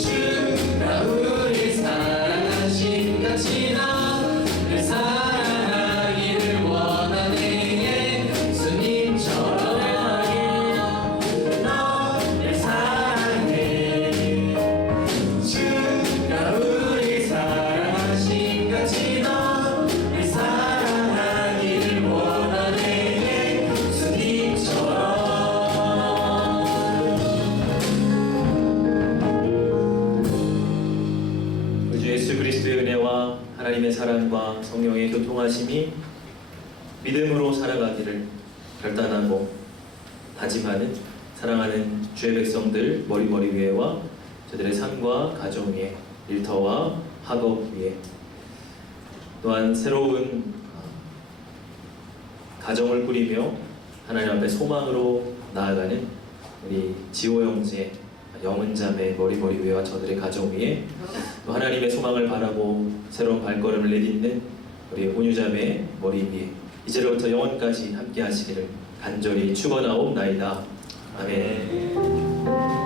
주가 우리를 사랑하신 같이 너를 사랑하기를 원하네. 예수님처럼 너를 사랑해. 주가 우리를 사랑하신 같이 너를 사랑하기를 원하네. 예수님처럼. 우리 주 예수 그리스도의 은혜와 하나님의 사랑과 성령의 교통하심이 믿음으로 살아가기를 결단하고 다짐하는 사랑하는 주의 백성들 머리 위에와 저들의 삶과 가정 위에, 일터와 학업 위에, 또한 새로운 가정을 꾸리며 하나님 앞에 소망으로 나아가는 우리 지호 형제, 영은 자매 머리 위에와 저들의 가정 위에, 또 하나님의 소망을 바라고 새로운 발걸음을 내딛는 우리 온유 자매 머리 위에 이제로부터 영원까지 함께 하시기를 간절히 축원하옵나이다. 아멘.